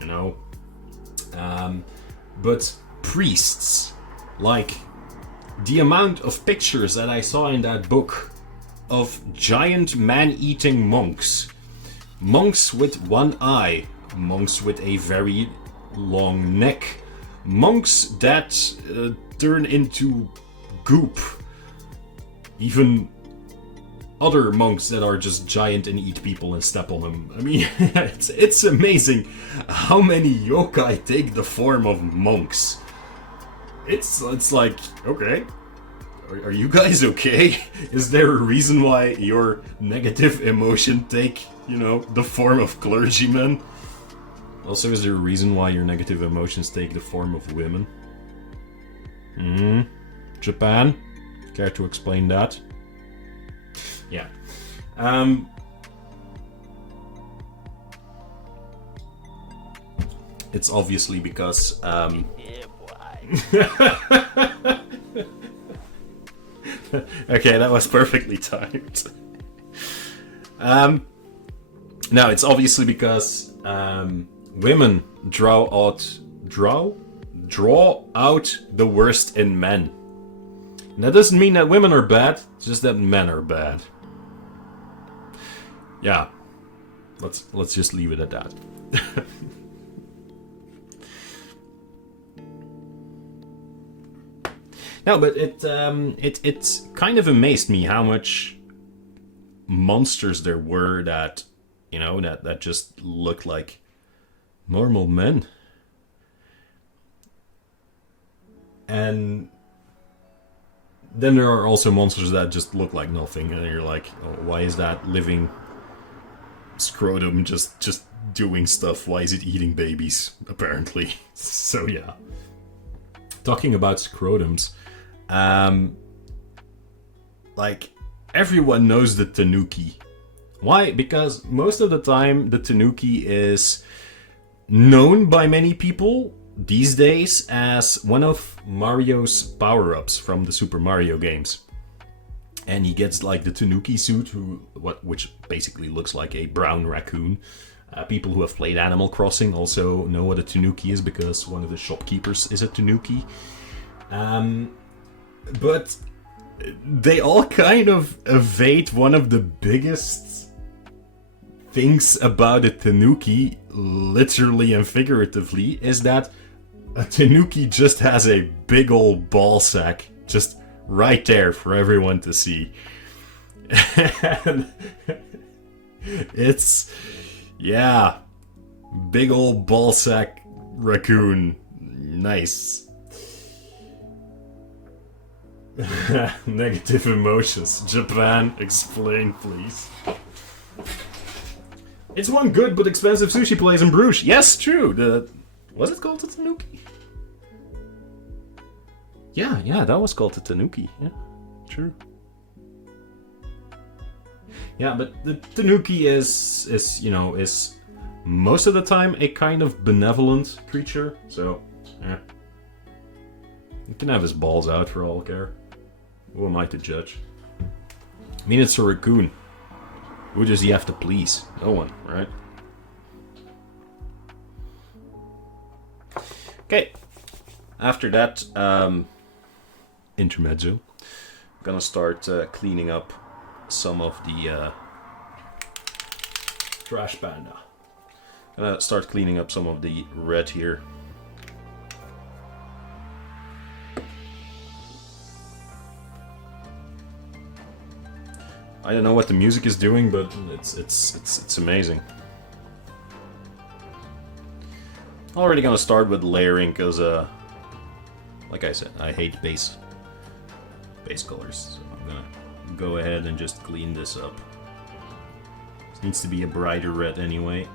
you know. But priests, like the amount of pictures that I saw in that book of giant man-eating monks, monks with one eye, monks with a very long neck, monks that turn into goop, even other monks that are just giant and eat people and step on them. I mean, it's amazing how many yokai take the form of monks. It's like, okay, are you guys okay? Is there a reason why your negative emotion take, you know, the form of clergymen? Also, is there a reason why your negative emotions take the form of women? Japan? Care to explain that? Yeah. It's obviously because okay, that was perfectly timed. No, it's obviously because women draw out the worst in men. And that doesn't mean that women are bad, it's just that men are bad. Yeah. Let's just leave it at that. No, but it kind of amazed me how much monsters there were that, you know, that just looked like normal men. And then there are also monsters that just look like nothing, and you're like, oh, why is that living scrotum just doing stuff? Why is it eating babies, apparently? So yeah. Talking about scrotums, like, everyone knows the tanuki. Why? Because most of the time the tanuki is known by many people these days as one of Mario's power-ups from the Super Mario games. And he gets like the tanuki suit, which basically looks like a brown raccoon. People who have played Animal Crossing also know what a tanuki is, because one of the shopkeepers is a tanuki. But they all kind of evade one of the biggest things about a tanuki, literally and figuratively, is that a tanuki just has a big old ball sack just right there for everyone to see. And it's, yeah, big old ball sack raccoon. Nice. Negative emotions. Japan, explain please. It's one good but expensive sushi place in Bruges. Yes, true. Was it called the Tanuki? Yeah, that was called the Tanuki. Yeah, true. Yeah, but the Tanuki is most of the time a kind of benevolent creature. So, yeah, he can have his balls out for all I care. Who am I to judge? I mean, it's a raccoon. Who does he have to please? No one, right? Okay. After that, intermezzo, I'm gonna start cleaning up some of the trash panda. Gonna start cleaning up some of the red here. I don't know what the music is doing, but it's amazing. Already gonna start with layering, because like I said, I hate base colors. So I'm gonna go ahead and just clean this up. This needs to be a brighter red anyway.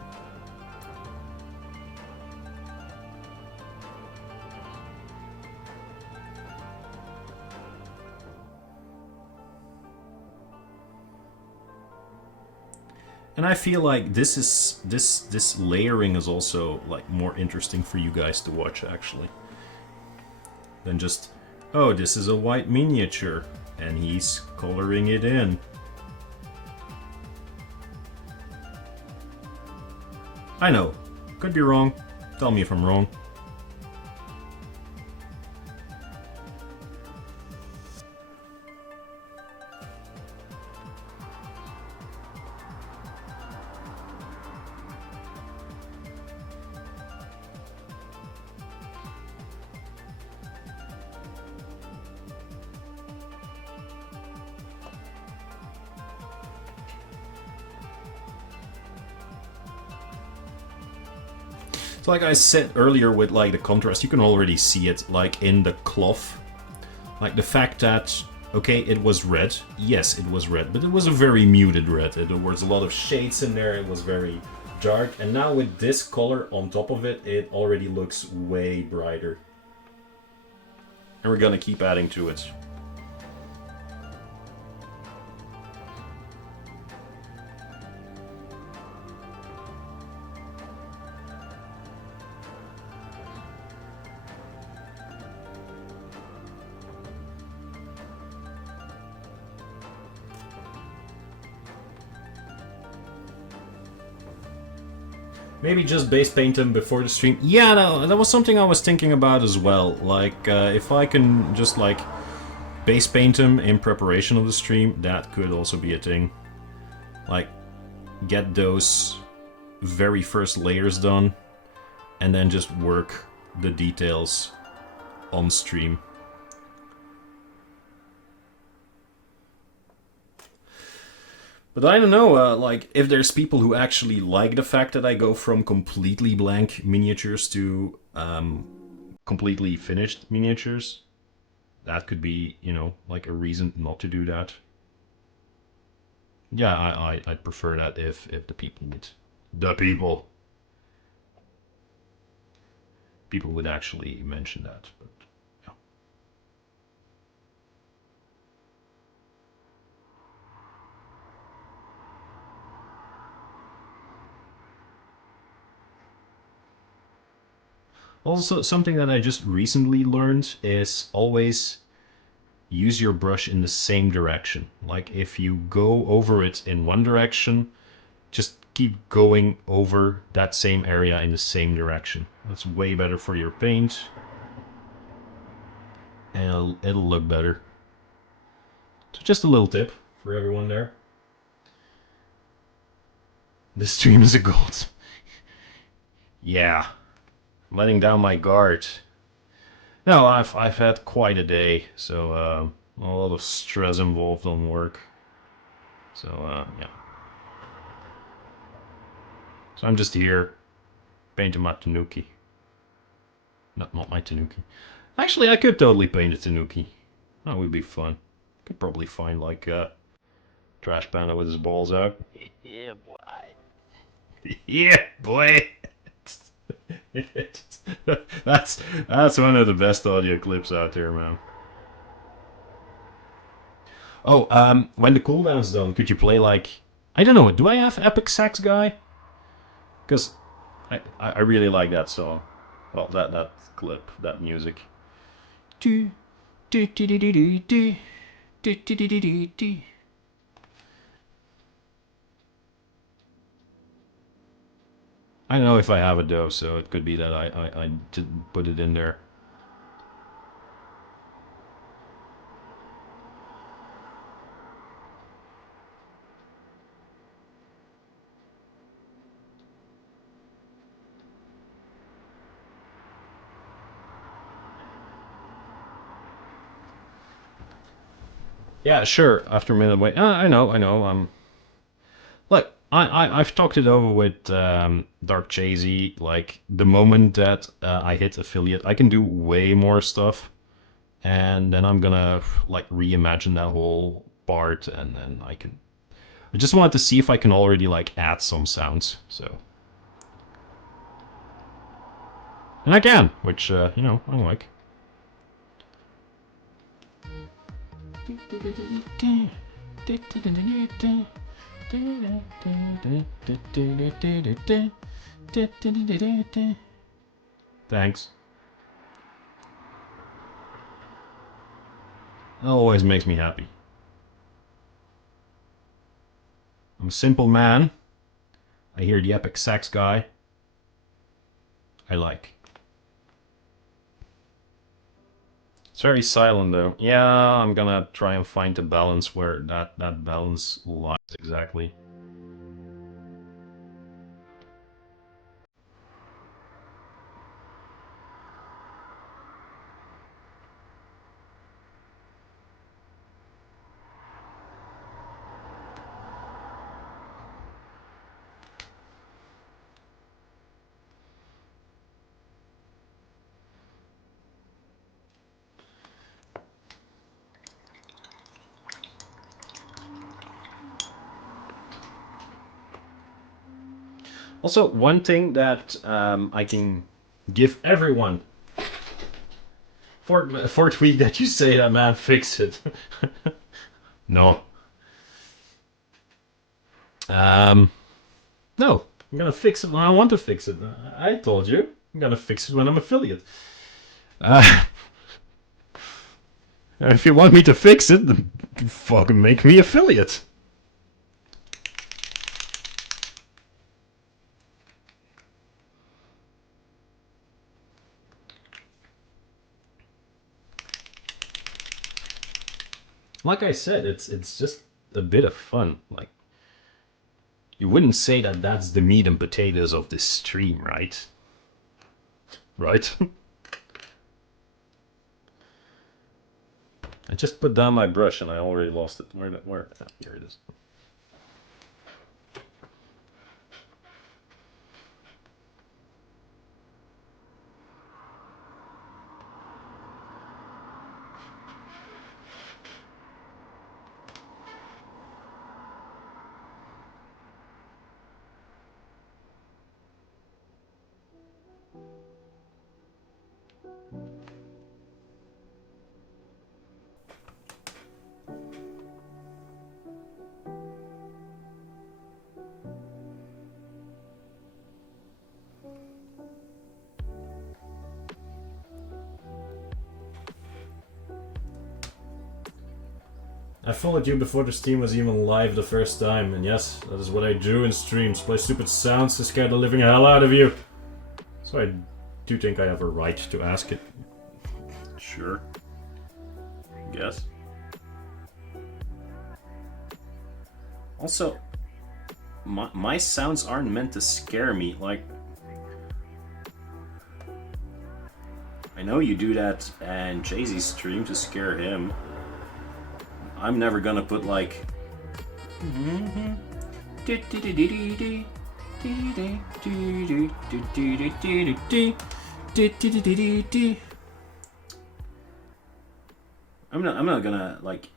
And I feel like this layering is also like more interesting for you guys to watch actually, than just, oh, this is a white miniature and he's coloring it in. I know, could be wrong. Tell me if I'm wrong. Like I said earlier with like the contrast, you can already see it like in the cloth. Like the fact that, okay, it was red. Yes, it was red, but it was a very muted red. There was a lot of shades in there, it was very dark. And now with this color on top of it, it already looks way brighter. And we're gonna keep adding to it. Maybe just base paint them before the stream. Yeah, that was something I was thinking about as well. Like, if I can just, like, base paint them in preparation of the stream, that could also be a thing. Like, get those very first layers done, and then just work the details on stream. But I don't know, like, if there's people who actually like the fact that I go from completely blank miniatures to completely finished miniatures, that could be, you know, like a reason not to do that. Yeah, I'd prefer that if the people would... People would actually mention that, but... Also, something that I just recently learned is always use your brush in the same direction. Like, if you go over it in one direction, just keep going over that same area in the same direction. That's way better for your paint. And it'll look better. So just a little tip for everyone there. This stream is a gold. Yeah, I'm letting down my guard. No, I've had quite a day, so a lot of stress involved on work. So yeah. So I'm just here painting my tanuki. Not my tanuki. Actually, I could totally paint a tanuki. That would be fun. Could probably find like a trash panda with his balls out. Yeah, boy. Yeah, boy. that's one of the best audio clips out there, man. Oh, when the cooldown's done, could you play like I don't know, do I have Epic Sax Guy? Because I really like that song. Well, that clip, that music. Do do do do do do do do do do do do. I don't know if I have it though, so it could be that I didn't put it in there. Yeah, sure. After a minute, wait. I know. Look, I've talked it over with Dark Chasey. Like the moment that I hit affiliate, I can do way more stuff, and then I'm gonna like reimagine that whole part, and then I can. I just wanted to see if I can already like add some sounds. So, and I can, which you know I like. Thanks. That always makes me happy. I'm a simple man. I hear the Epic Sax Guy. I like. It's very silent though. Yeah, I'm gonna try and find a balance where that balance lies exactly. Also, one thing that I can give everyone fourth week that you say that, man, fix it. No. No. I'm gonna fix it when I want to fix it. I told you. I'm gonna fix it when I'm affiliate. If you want me to fix it, then fucking make me affiliate. Like I said, it's just a bit of fun. Like you wouldn't say that that's the meat and potatoes of this stream, right? Right? I just put down my brush and I already lost it. Where? Oh, here it is. I followed you before the stream was even live the first time, and yes, that is what I do in streams. Play stupid sounds to scare the living hell out of you. So I do think I have a right to ask it. Sure. I guess. Also, my sounds aren't meant to scare me. Like, I know you do that in Jay-Z's stream to scare him. I'm never gonna put like. I'm not gonna like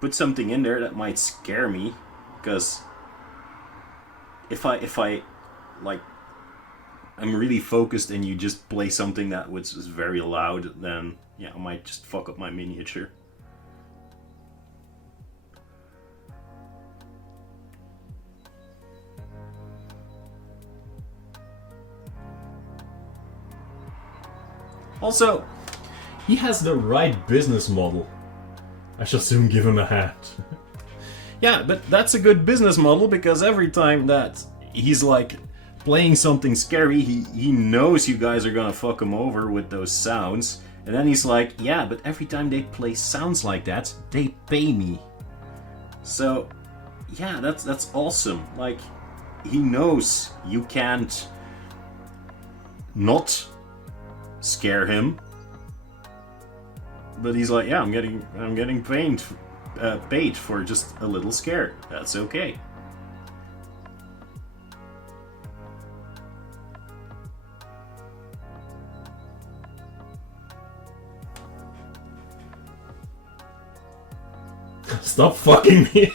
put something in there that might scare me, because if I like I'm really focused and you just play something that was very loud, then yeah, I might just fuck up my miniature. Also, he has the right business model. I shall soon give him a hat. Yeah, but that's a good business model, because every time that he's like playing something scary, he knows you guys are gonna fuck him over with those sounds. And then he's like, yeah, but every time they play sounds like that, they pay me. So, yeah, that's awesome. Like, he knows you can't not scare him, but he's like, yeah, I'm getting paid for just a little scare. That's okay. Stop fucking me.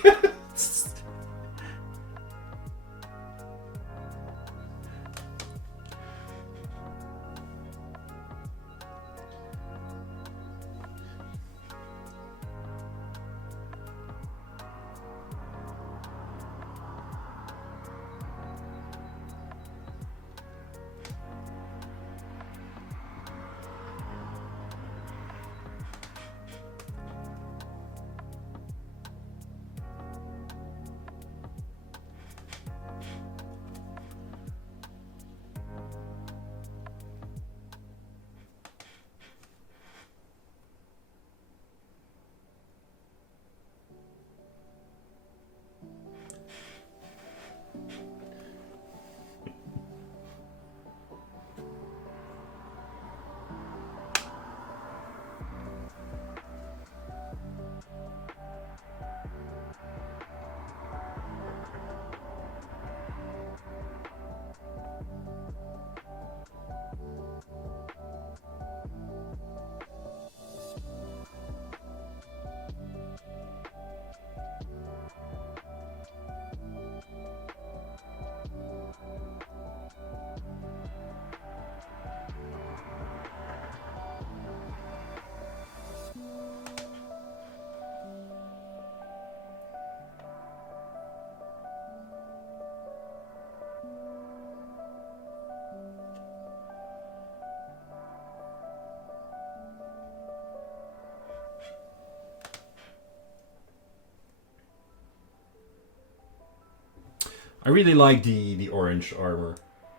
I really like the orange armor.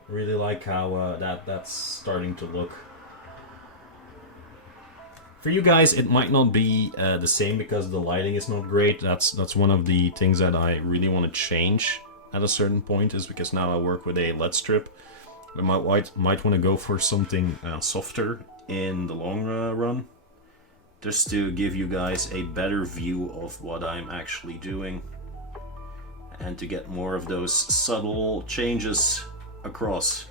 I really like how that's starting to look. For you guys, it might not be the same because the lighting is not great. That's one of the things that I really want to change at a certain point, is because now I work with a LED strip. I might want to go for something softer in the long run, just to give you guys a better view of what I'm actually doing, and to get more of those subtle changes across.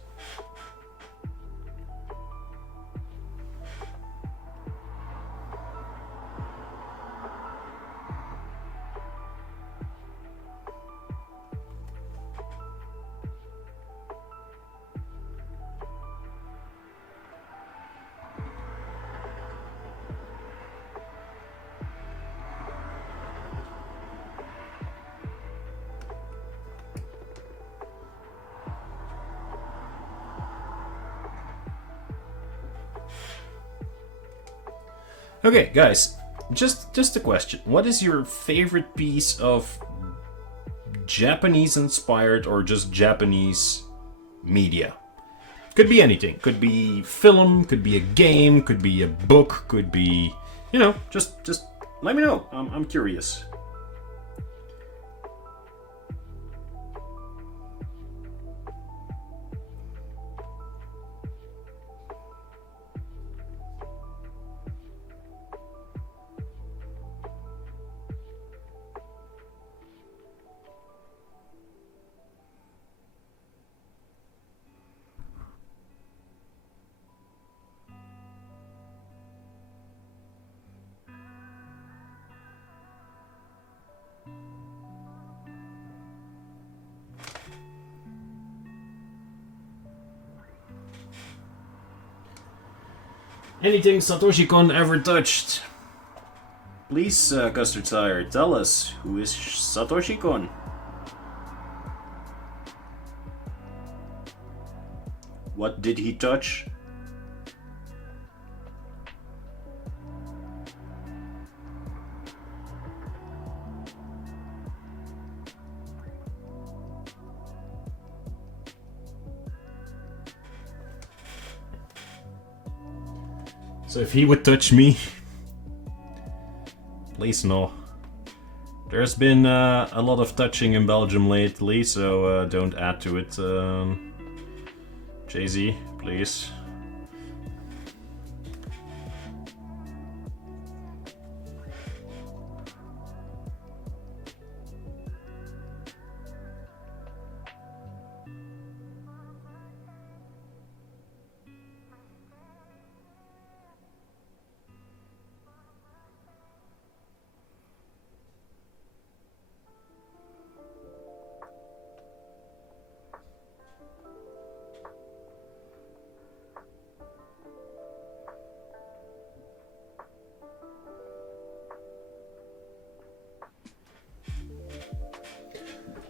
Okay, guys, just a question. What is your favorite piece of Japanese-inspired or just Japanese media? Could be anything. Could be film, could be a game, could be a book, could be, just let me know. I'm curious. Anything Satoshi-kon ever touched? Please, Custard Sire, tell us, who is Satoshi-kon? What did he touch? So if he would touch me, please no. There's been a lot of touching in Belgium lately, so don't add to it. Jay-Z, please.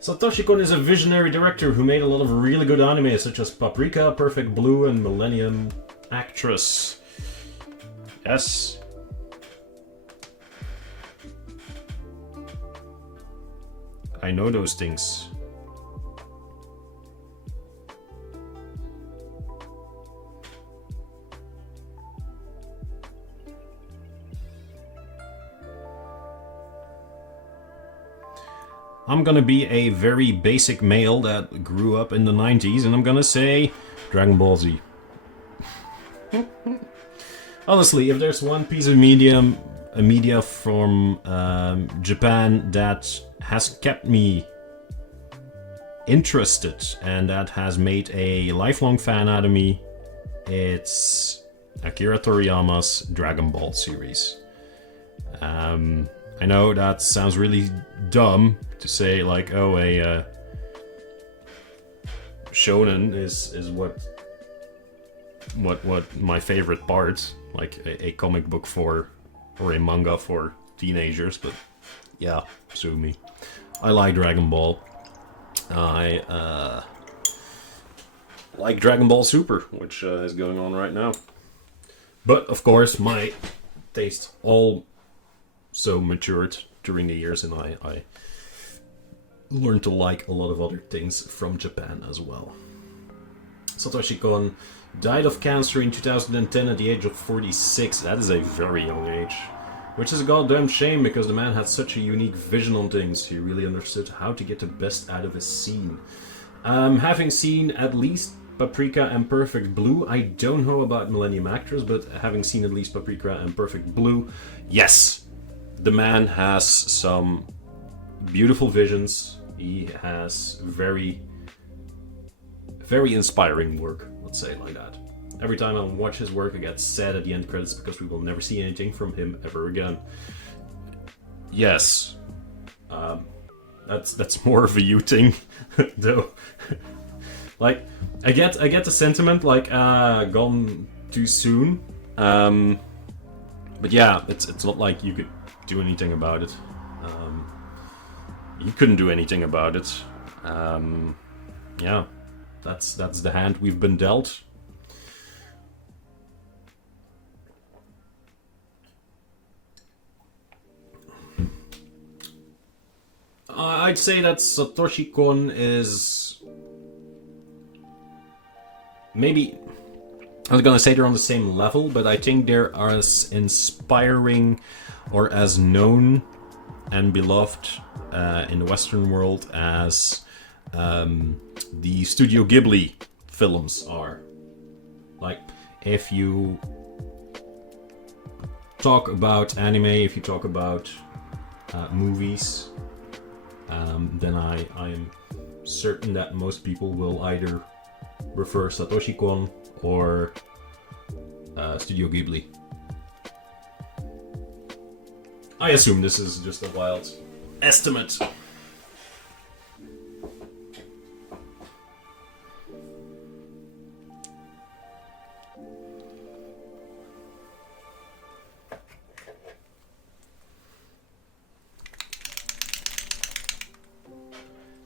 Satoshi Kon is a visionary director who made a lot of really good anime such as Paprika, Perfect Blue, and Millennium Actress. Yes. I know those things. I'm gonna be a very basic male that grew up in the 90s, and I'm gonna say Dragon Ball Z. Honestly, if there's one piece of media from Japan that has kept me interested and that has made a lifelong fan out of me, it's Akira Toriyama's Dragon Ball series. I know that sounds really dumb to say, like, oh, a shonen is what my favorite part, like a comic book for, or a manga for teenagers, but yeah, sue me. I like Dragon Ball. I like Dragon Ball Super, which is going on right now. But of course, my taste all so matured during the years, and I learned to like a lot of other things from Japan as well. Satoshi Kon died of cancer in 2010 at the age of 46. That is a very young age. Which is a goddamn shame, because the man had such a unique vision on things. He really understood how to get the best out of his scene. Having seen at least Paprika and Perfect Blue, I don't know about Millennium Actress, but having seen at least Paprika and Perfect Blue, yes! The man has some beautiful visions. He has very, very inspiring work, let's say it like that. Every time I watch his work, I get sad at the end credits because we will never see anything from him ever again. Yes, that's more of a you thing, though. Like, I get the sentiment, like, gone too soon. But yeah, it's not like you could do anything about it. You couldn't do anything about it. Yeah, that's the hand we've been dealt. I'd say that Satoshi Kon is maybe, I was gonna say they're on the same level, but I think they're as inspiring or as known and beloved in the Western world as the Studio Ghibli films are. Like, if you talk about anime, if you talk about movies, then I am certain that most people will either refer Satoshi Kon or Studio Ghibli. I assume this is just a wild estimate.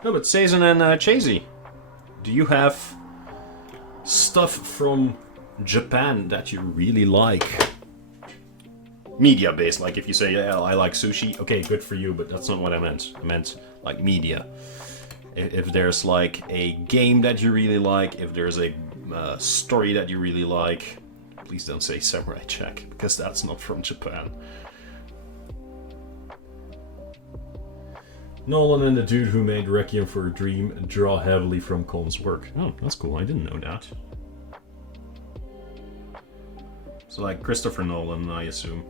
No, but Seizun and Chasey, do you have stuff from Japan that you really like? Media based, like if you say, yeah, I like sushi, okay, good for you, but that's not what I meant. I meant like media. If there's like a game that you really like, if there's a story that you really like, please don't say Samurai Jack, because that's not from Japan. Nolan and the dude who made Requiem for a Dream draw heavily from Kon's work. Oh, that's cool, I didn't know that. So like Christopher Nolan, I assume.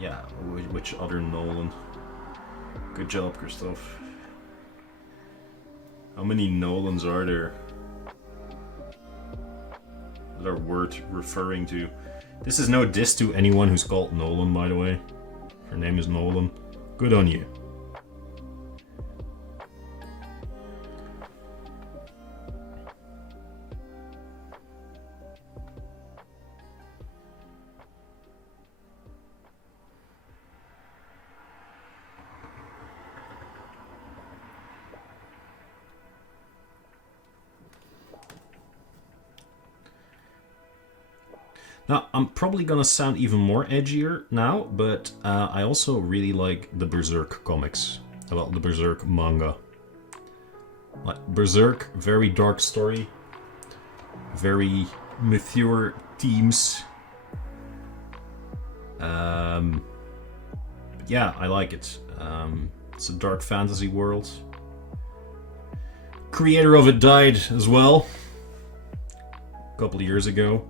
Yeah, which other Nolan? Good job, Christoph. How many Nolans are there that are worth referring to? This is no diss to anyone who's called Nolan, by the way. Her name is Nolan. Good on you. Now, I'm probably gonna sound even more edgier now, but I also really like the Berserk comics. Well, the Berserk manga. Like, Berserk, very dark story. Very mature themes. Yeah, I like it. It's a dark fantasy world. Creator of it died as well. A couple of years ago.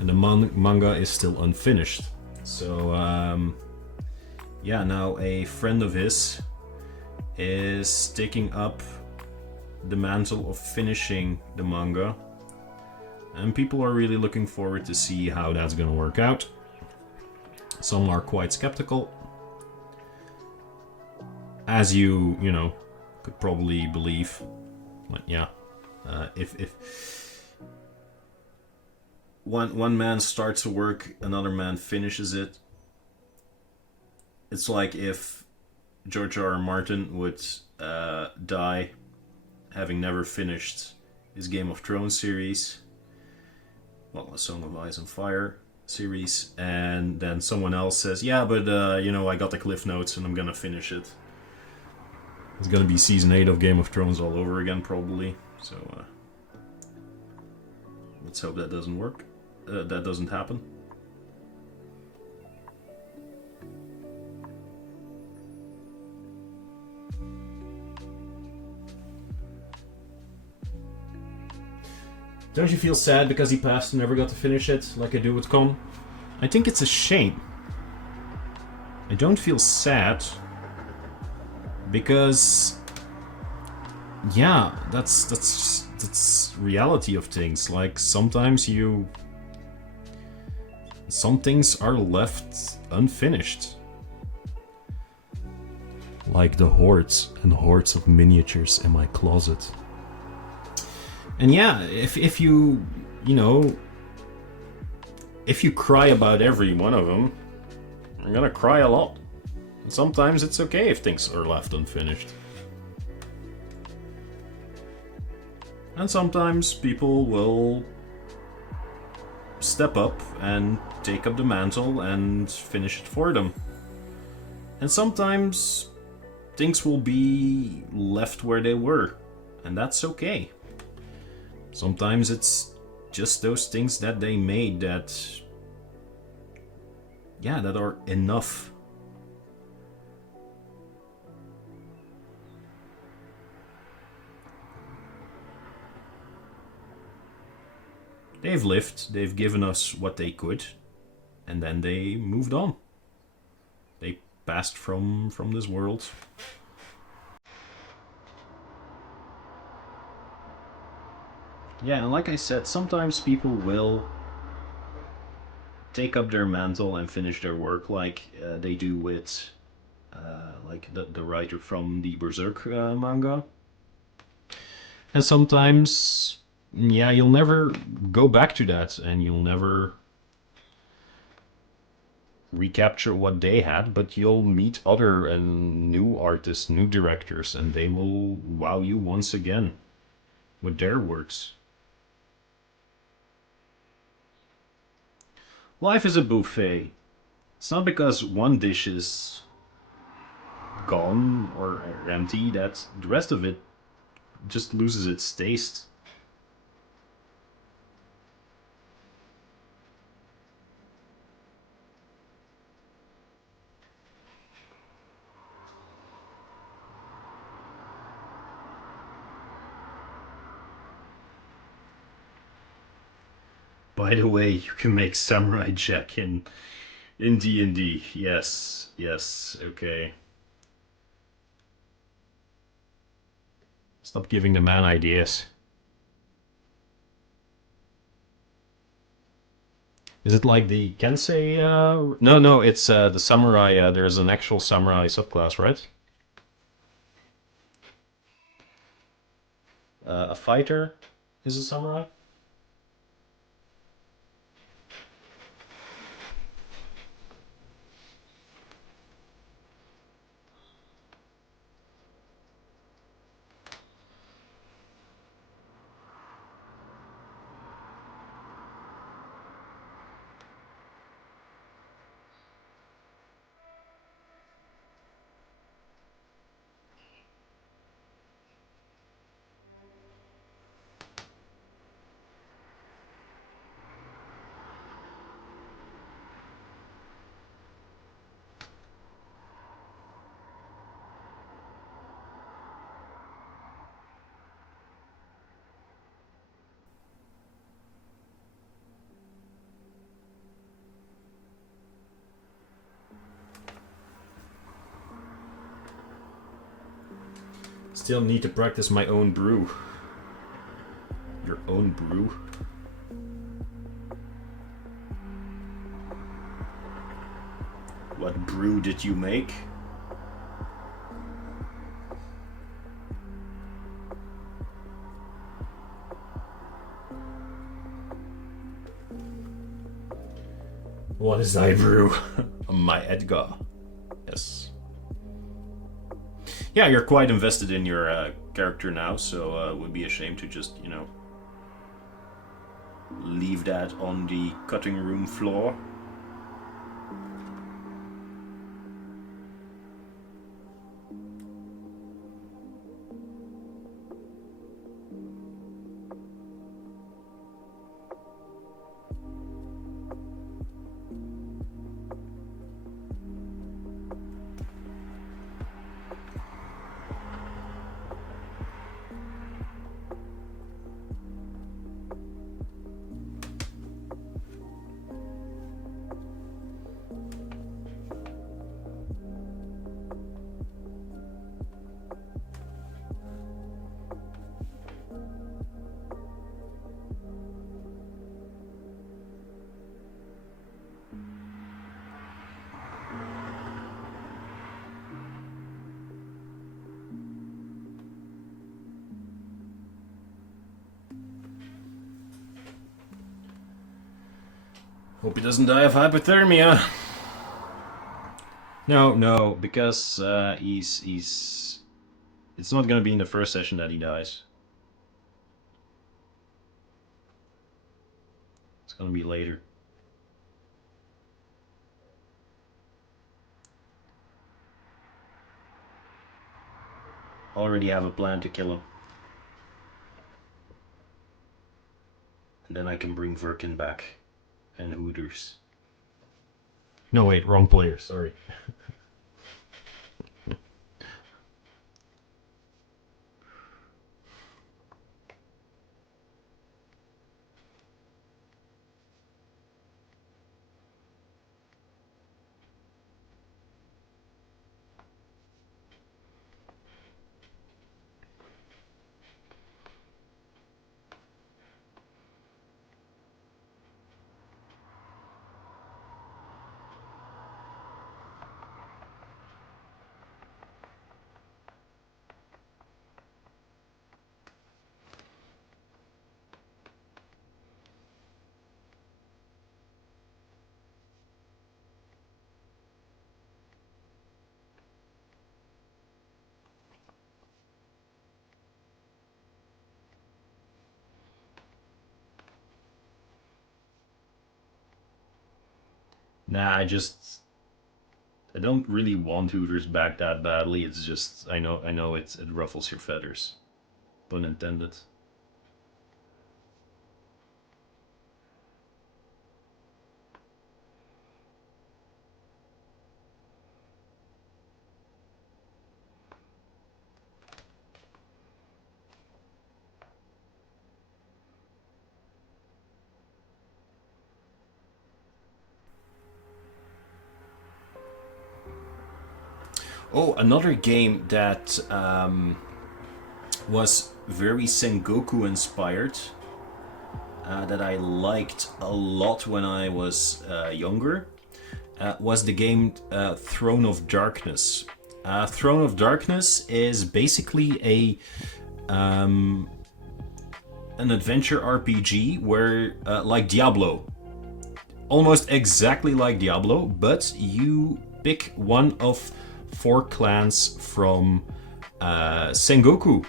And the manga is still unfinished. So, yeah, now a friend of his is taking up the mantle of finishing the manga. And people are really looking forward to see how that's gonna work out. Some are quite skeptical. As you know, could probably believe. But yeah, if one man starts a work, another man finishes it. It's like if George R.R. Martin would die, having never finished his Game of Thrones series, well, A Song of Ice and Fire series, and then someone else says, yeah, but you know, I got the Cliff Notes and I'm gonna finish it. It's gonna be season 8 of Game of Thrones all over again, probably. So let's hope that doesn't work. That doesn't happen. Don't you feel sad because he passed and never got to finish it, like I do with Kon? I think it's a shame. I don't feel sad because, yeah, that's reality of things. Like, sometimes some things are left unfinished. Like the hordes and hordes of miniatures in my closet. And yeah, if you know, if you cry about every one of them, you're gonna cry a lot. And sometimes it's okay if things are left unfinished. And sometimes people will step up and take up the mantle and finish it for them. And sometimes things will be left where they were, and that's okay. Sometimes it's just those things that they made that, yeah, that are enough. They've lived, they've given us what they could, and then they moved on. They passed from this world. Yeah, and like I said, sometimes people will take up their mantle and finish their work like they do with like the writer from the Berserk manga. And sometimes, yeah, you'll never go back to that, and you'll never recapture what they had, but you'll meet other and new artists, new directors, and they will wow you once again with their works. Life is a buffet. It's not because one dish is gone or empty that the rest of it just loses its taste. By the way, you can make Samurai Jack in D&D. Yes, yes, okay. Stop giving the man ideas. Is it like the Kensei? No, no, it's the samurai. There's an actual samurai subclass, right? A fighter is a samurai? Still need to practice my own brew. Your own brew? What brew did you make? What is thy brew? My Edgar. Yes. Yeah, you're quite invested in your character now, so it would be a shame to just, you know, leave that on the cutting room floor. Hope he doesn't die of hypothermia. No, no, because he's. It's not gonna be in the first session that he dies. It's gonna be later. Already have a plan to kill him. And then I can bring Verkin back. And Hooters. No, wait, wrong player, sorry. Nah, I don't really want Hooters back that badly. It's just I know it ruffles your feathers. Pun intended. Oh, another game that was very Sengoku inspired, that I liked a lot when I was younger, was the game Throne of Darkness. Throne of Darkness is basically an adventure RPG where, like Diablo, almost exactly like Diablo, but you pick one of 4 clans from Sengoku,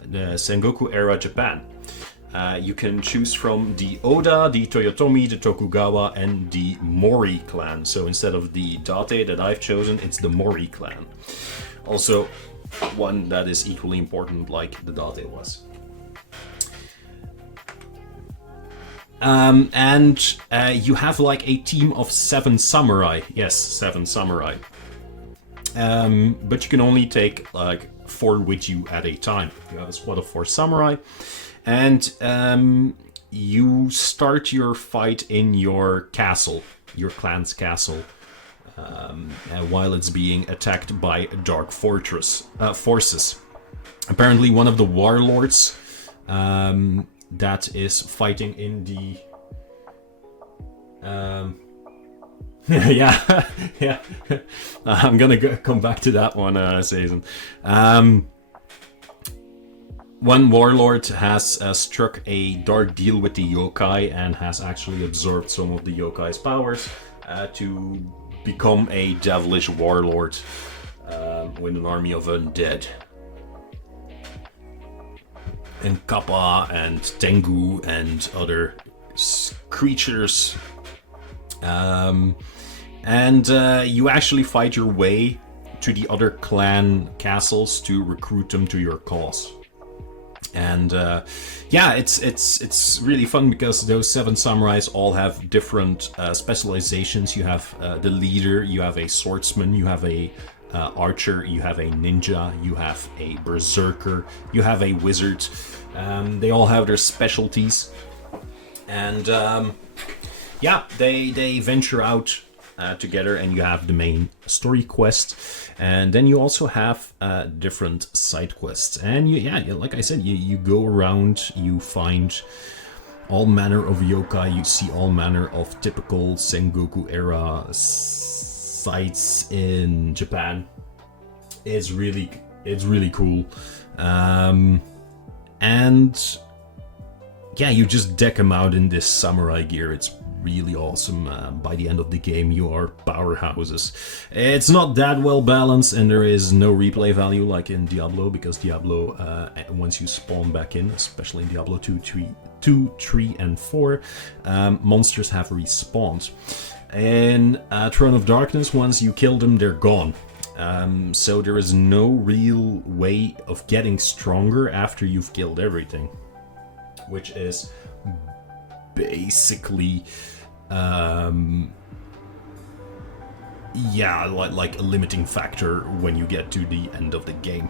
the Sengoku era Japan. You can choose from the Oda, the Toyotomi, the Tokugawa, and the Mori clan. So instead of the Date that I've chosen, it's the Mori clan. Also, one that is equally important, like the Date was. And you have like a team of 7 samurai. Yes, 7 samurai. But you can only take like 4 with you at a time. You have a squad of 4 samurai. And you start your fight in your castle, your clan's castle, while it's being attacked by dark forces. Apparently one of the warlords that is fighting in the... yeah. I'm gonna come back to that one, Season. One warlord has struck a dark deal with the yokai and has actually absorbed some of the yokai's powers to become a devilish warlord with an army of undead. And Kappa and Tengu and other creatures. And you actually fight your way to the other clan castles to recruit them to your cause. And yeah, it's really fun because those 7 samurais all have different specializations. You have the leader, you have a swordsman, you have a archer, you have a ninja, you have a berserker, you have a wizard. They all have their specialties. And yeah, they venture out together, and you have the main story quest, and then you also have different side quests. And like I said, you go around, you find all manner of yokai, you see all manner of typical Sengoku era sites in Japan. It's really cool. And yeah, you just deck them out in this samurai gear. It's really awesome. By the end of the game, you are powerhouses. It's not that well balanced, and there is no replay value like in Diablo, because Diablo, once you spawn back in, especially in Diablo 2, 3, and 4, monsters have respawned. In Throne of Darkness, once you kill them, they're gone. So there is no real way of getting stronger after you've killed everything, which is basically like a limiting factor when you get to the end of the game.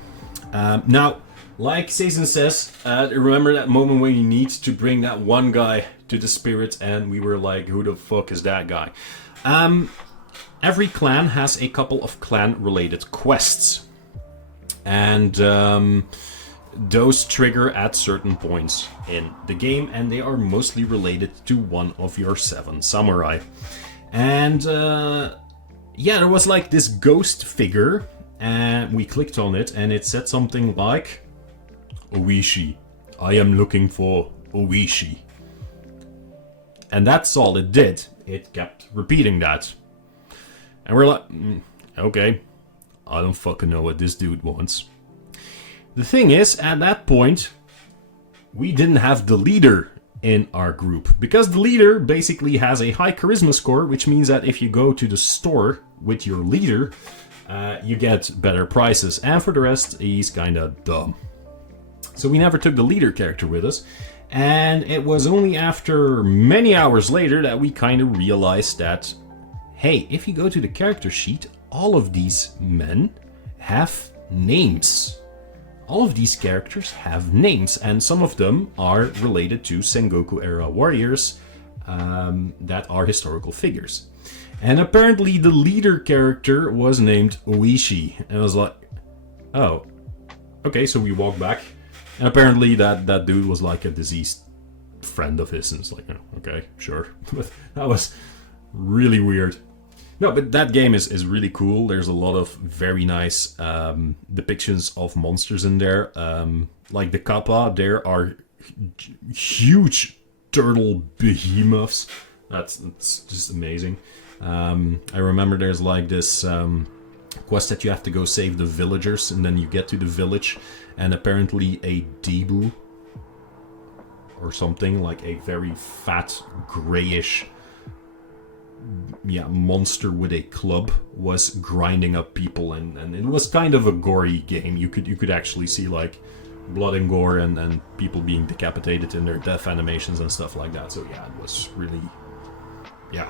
Now, like Season says, remember that moment when you need to bring that one guy to the spirit, and we were like, who the fuck is that guy? Every clan has a couple of clan-related quests, and those trigger at certain points in the game, and they are mostly related to one of your 7 samurai. And yeah, there was like this ghost figure, and we clicked on it, and it said something like, Oishi, I am looking for Oishi. And that's all it did. It kept repeating that. And we're like, okay, I don't fucking know what this dude wants. The thing is, at that point, we didn't have the leader in our group. Because the leader basically has a high charisma score, which means that if you go to the store with your leader, you get better prices. And for the rest, he's kinda dumb. So we never took the leader character with us. And it was only after many hours later that we kind of realized that, hey, if you go to the character sheet, all of these men have names. All of these characters have names, and some of them are related to Sengoku era warriors that are historical figures. And apparently the leader character was named Oishi. And I was like, oh, okay, so we walked back. And apparently that dude was like a deceased friend of his, and it's like, oh, okay, sure. But that was really weird. No, but that game is really cool. There's a lot of very nice depictions of monsters in there. Like the kappa, there are huge turtle behemoths. That's just amazing. I remember there's like this quest that you have to go save the villagers, and then you get to the village, and apparently a Debu or something, like a very fat, grayish monster with a club was grinding up people, and it was kind of a gory game. You could actually see like blood and gore and people being decapitated in their death animations and stuff like that. So yeah, it was really, yeah.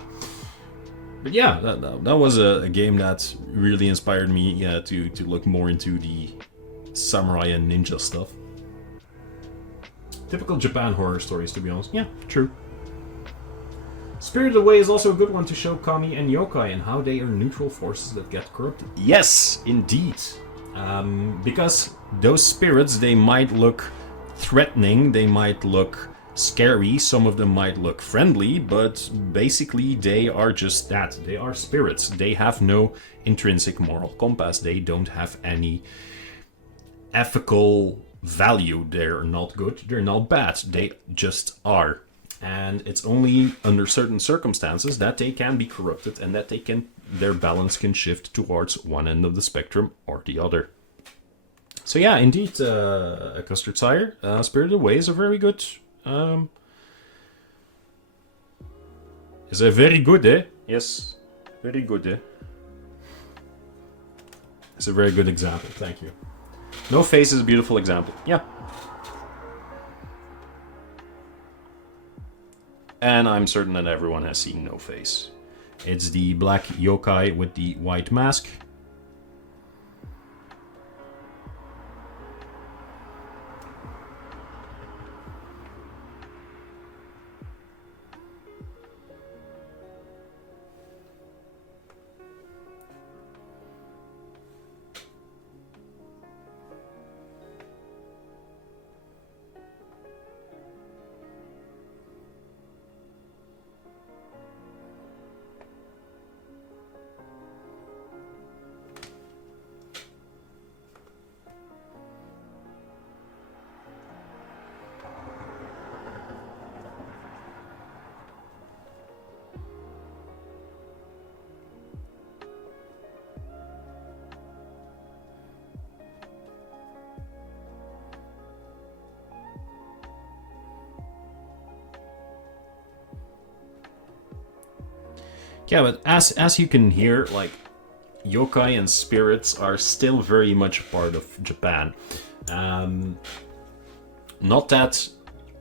But yeah, that was a game that really inspired me to look more into the samurai and ninja stuff. Typical Japan horror stories, to be honest. Yeah, true. Spirited Away is also a good one to show kami and yokai and how they are neutral forces that get corrupted. Yes, indeed. Because those spirits, they might look threatening, they might look scary, some of them might look friendly, but basically they are just that. They are spirits. They have no intrinsic moral compass. They don't have any ethical value. They're not good, they're not bad. They just are. And it's only under certain circumstances that they can be corrupted and that their balance can shift towards one end of the spectrum or the other. So yeah, indeed, Custard Sire, Spirited Away is a very good... is a very good, eh? Yes, very good, eh? It's a very good example, thank you. No Face is a beautiful example, yeah. And I'm certain that everyone has seen No Face. It's the black yokai with the white mask. Yeah, but as you can hear, like, yokai and spirits are still very much part of Japan. Not that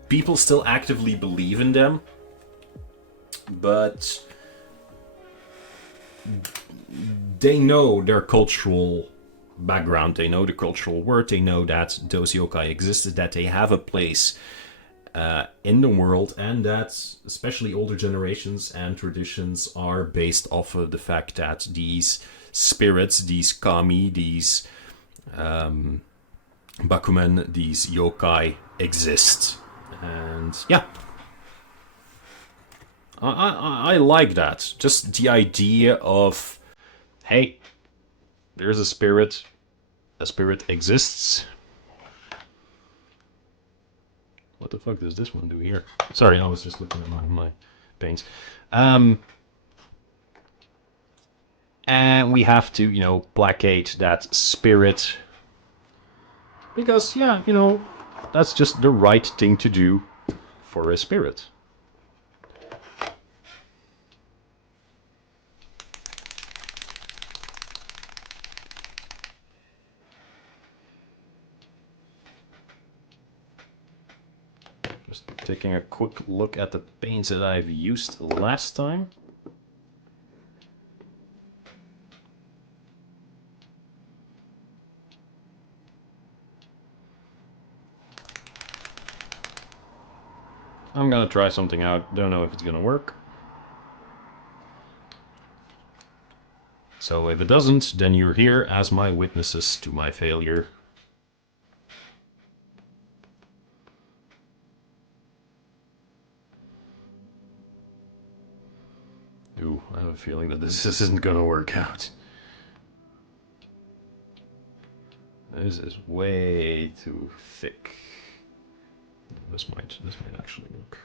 people still actively believe in them, but they know their cultural background, they know the cultural word, they know that those yokai exist, that they have a place in the world, and that especially older generations and traditions are based off of the fact that these spirits, these kami, these bakumen, these yokai exist. And yeah, I like that. Just the idea of, hey, there's a spirit exists. What the fuck does this one do here? Sorry, I was just looking at my paints. And we have to, placate that spirit. Because, yeah, that's just the right thing to do for a spirit. Just taking a quick look at the paints that I've used last time. I'm gonna try something out, don't know if it's gonna work. So if it doesn't, then you're here as my witnesses to my failure. Ooh, I have a feeling that this isn't gonna work out. This is way too thick. This might actually work.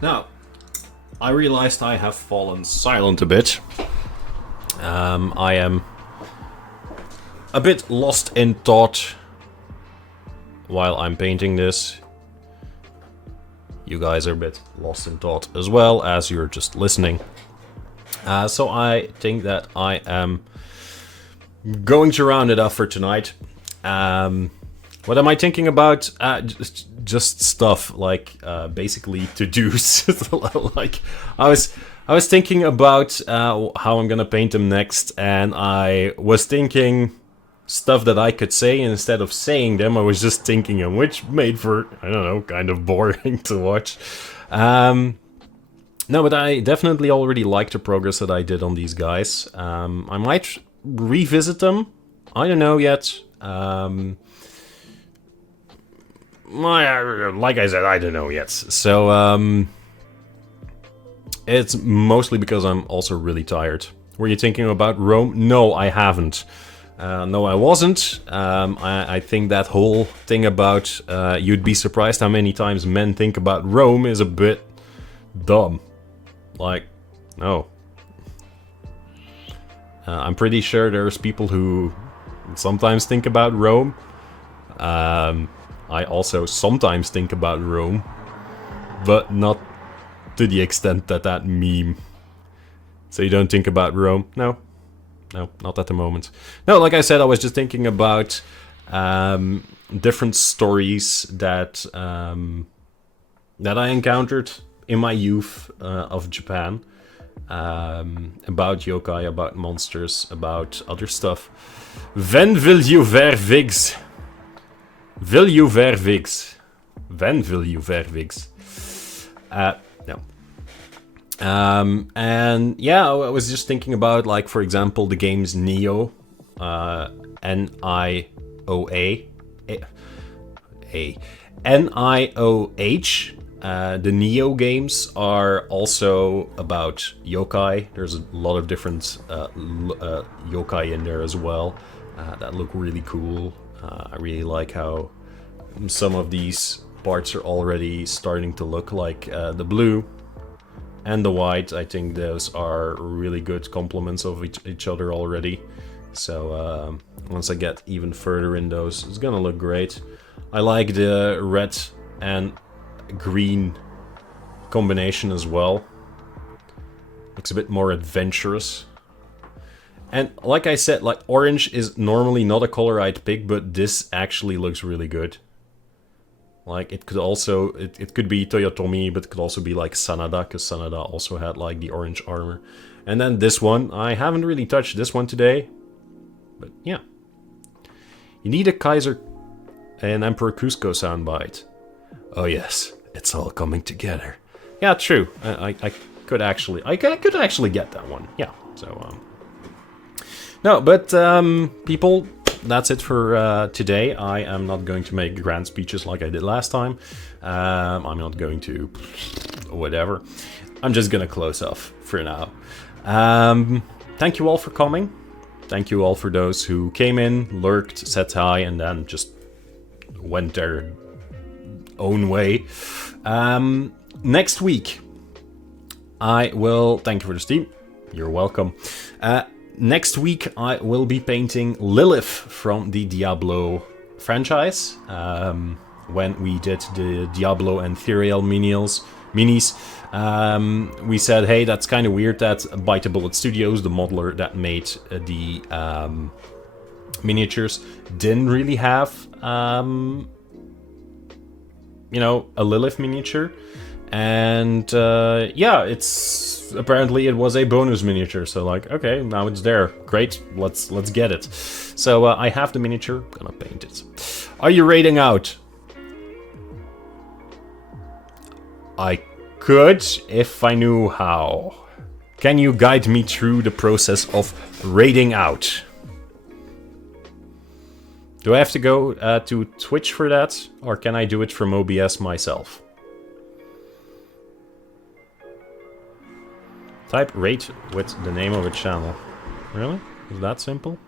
Now, I realized I have fallen silent a bit. I am a bit lost in thought while I'm painting this. You guys are a bit lost in thought as well as you're just listening. So I think that I am going to round it off for tonight. What am I thinking about? Just stuff like basically to-dos. Like I was thinking about how I'm gonna paint them next, and I was thinking stuff that I could say, and instead of saying them, I was just thinking them, which made for, I don't know, kind of boring to watch. No, but I definitely already like the progress that I did on these guys. I might revisit them. I don't know yet. Like I said, I don't know yet. So, it's mostly because I'm also really tired. Were you thinking about Rome? No, I haven't. No, I wasn't. I think that whole thing about you'd be surprised how many times men think about Rome is a bit dumb. Like, no. I'm pretty sure there's people who sometimes think about Rome. I also sometimes think about Rome, but not to the extent that that meme. So you don't think about Rome? No, not at the moment. No, like I said, I was just thinking about different stories that that I encountered in my youth of Japan. About yokai, about monsters, about other stuff. When will you wear wigs? Will you wear wigs? When will you wear wigs? No. And yeah, I was just thinking about, like, for example, the games Nioh, Nioh. The Nioh games are also about yokai. There's a lot of different yokai in there as well that look really cool. I really like how some of these parts are already starting to look like the blue and the white. I think those are really good complements of each other already. So once I get even further in those, it's gonna look great. I like the red and green combination as well. Looks a bit more adventurous. And like I said, like, orange is normally not a color I'd pick, but this actually looks really good. Like, it could also, it could be Toyotomi, but it could also be like Sanada, because Sanada also had like the orange armor. And then this one, I haven't really touched this one today, but yeah. You need a Kaiser and Emperor Cusco soundbite. Oh yes, it's all coming together. Yeah, true. I could actually, I could actually get that one. Yeah. So no, but people, that's it for today. I am not going to make grand speeches like I did last time. I'm not going to whatever. I'm just gonna close off for now. Thank you all for coming. Thank you all for those who came in, lurked, said hi, and then just went their own way. Next week, I will... Thank you for the Steam. You're welcome. Next week, I will be painting Lilith from the Diablo franchise. When we did the Diablo and Theriel minis, we said, hey, that's kind of weird that Bite the Bullet Studios, the modeler that made the miniatures, didn't really have, you know, a Lilith miniature. And yeah, it's apparently it was a bonus miniature, so like, okay, now it's there, great, let's get it. So I have the miniature, gonna paint it. Are you raiding out? I could if I knew how. Can you guide me through the process of raiding out? Do I have to go to Twitch for that, or can I do it from OBS myself? Type raid with the name of a channel. Really? Is that simple?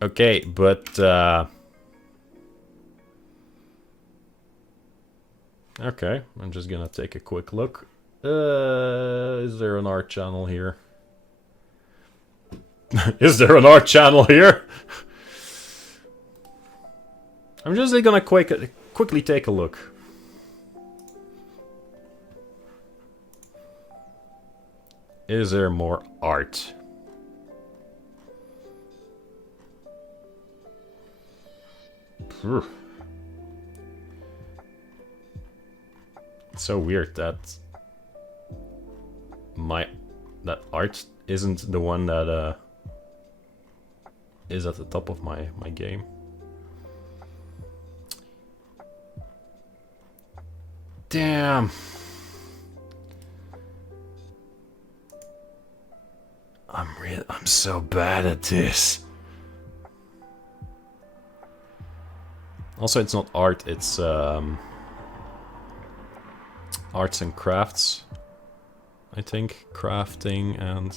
Okay, but okay, I'm just gonna take a quick look. Is there an art channel here? Is there an art channel here? I'm just gonna quickly take a look. Is there more art? Phew. It's so weird that that art isn't the one that is at the top of my game. Damn. I'm so bad at this. Also, it's not art, it's arts and crafts. I think crafting and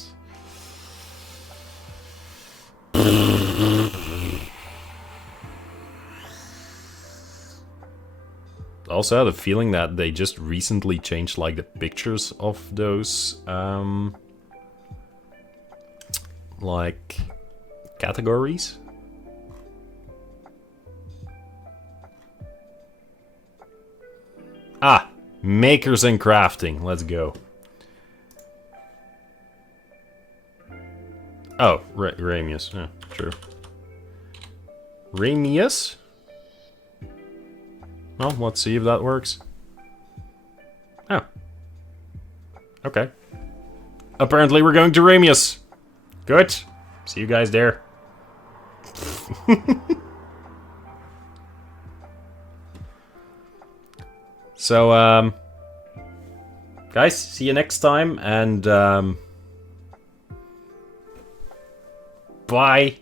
I also had a feeling that they just recently changed like the pictures of those like categories. Ah, makers and crafting. Let's go. Oh, Ramius. Yeah, true. Ramius? Well, let's see if that works. Oh. Okay. Apparently we're going to Ramius. Good. See you guys there. So, guys, see you next time, and, bye.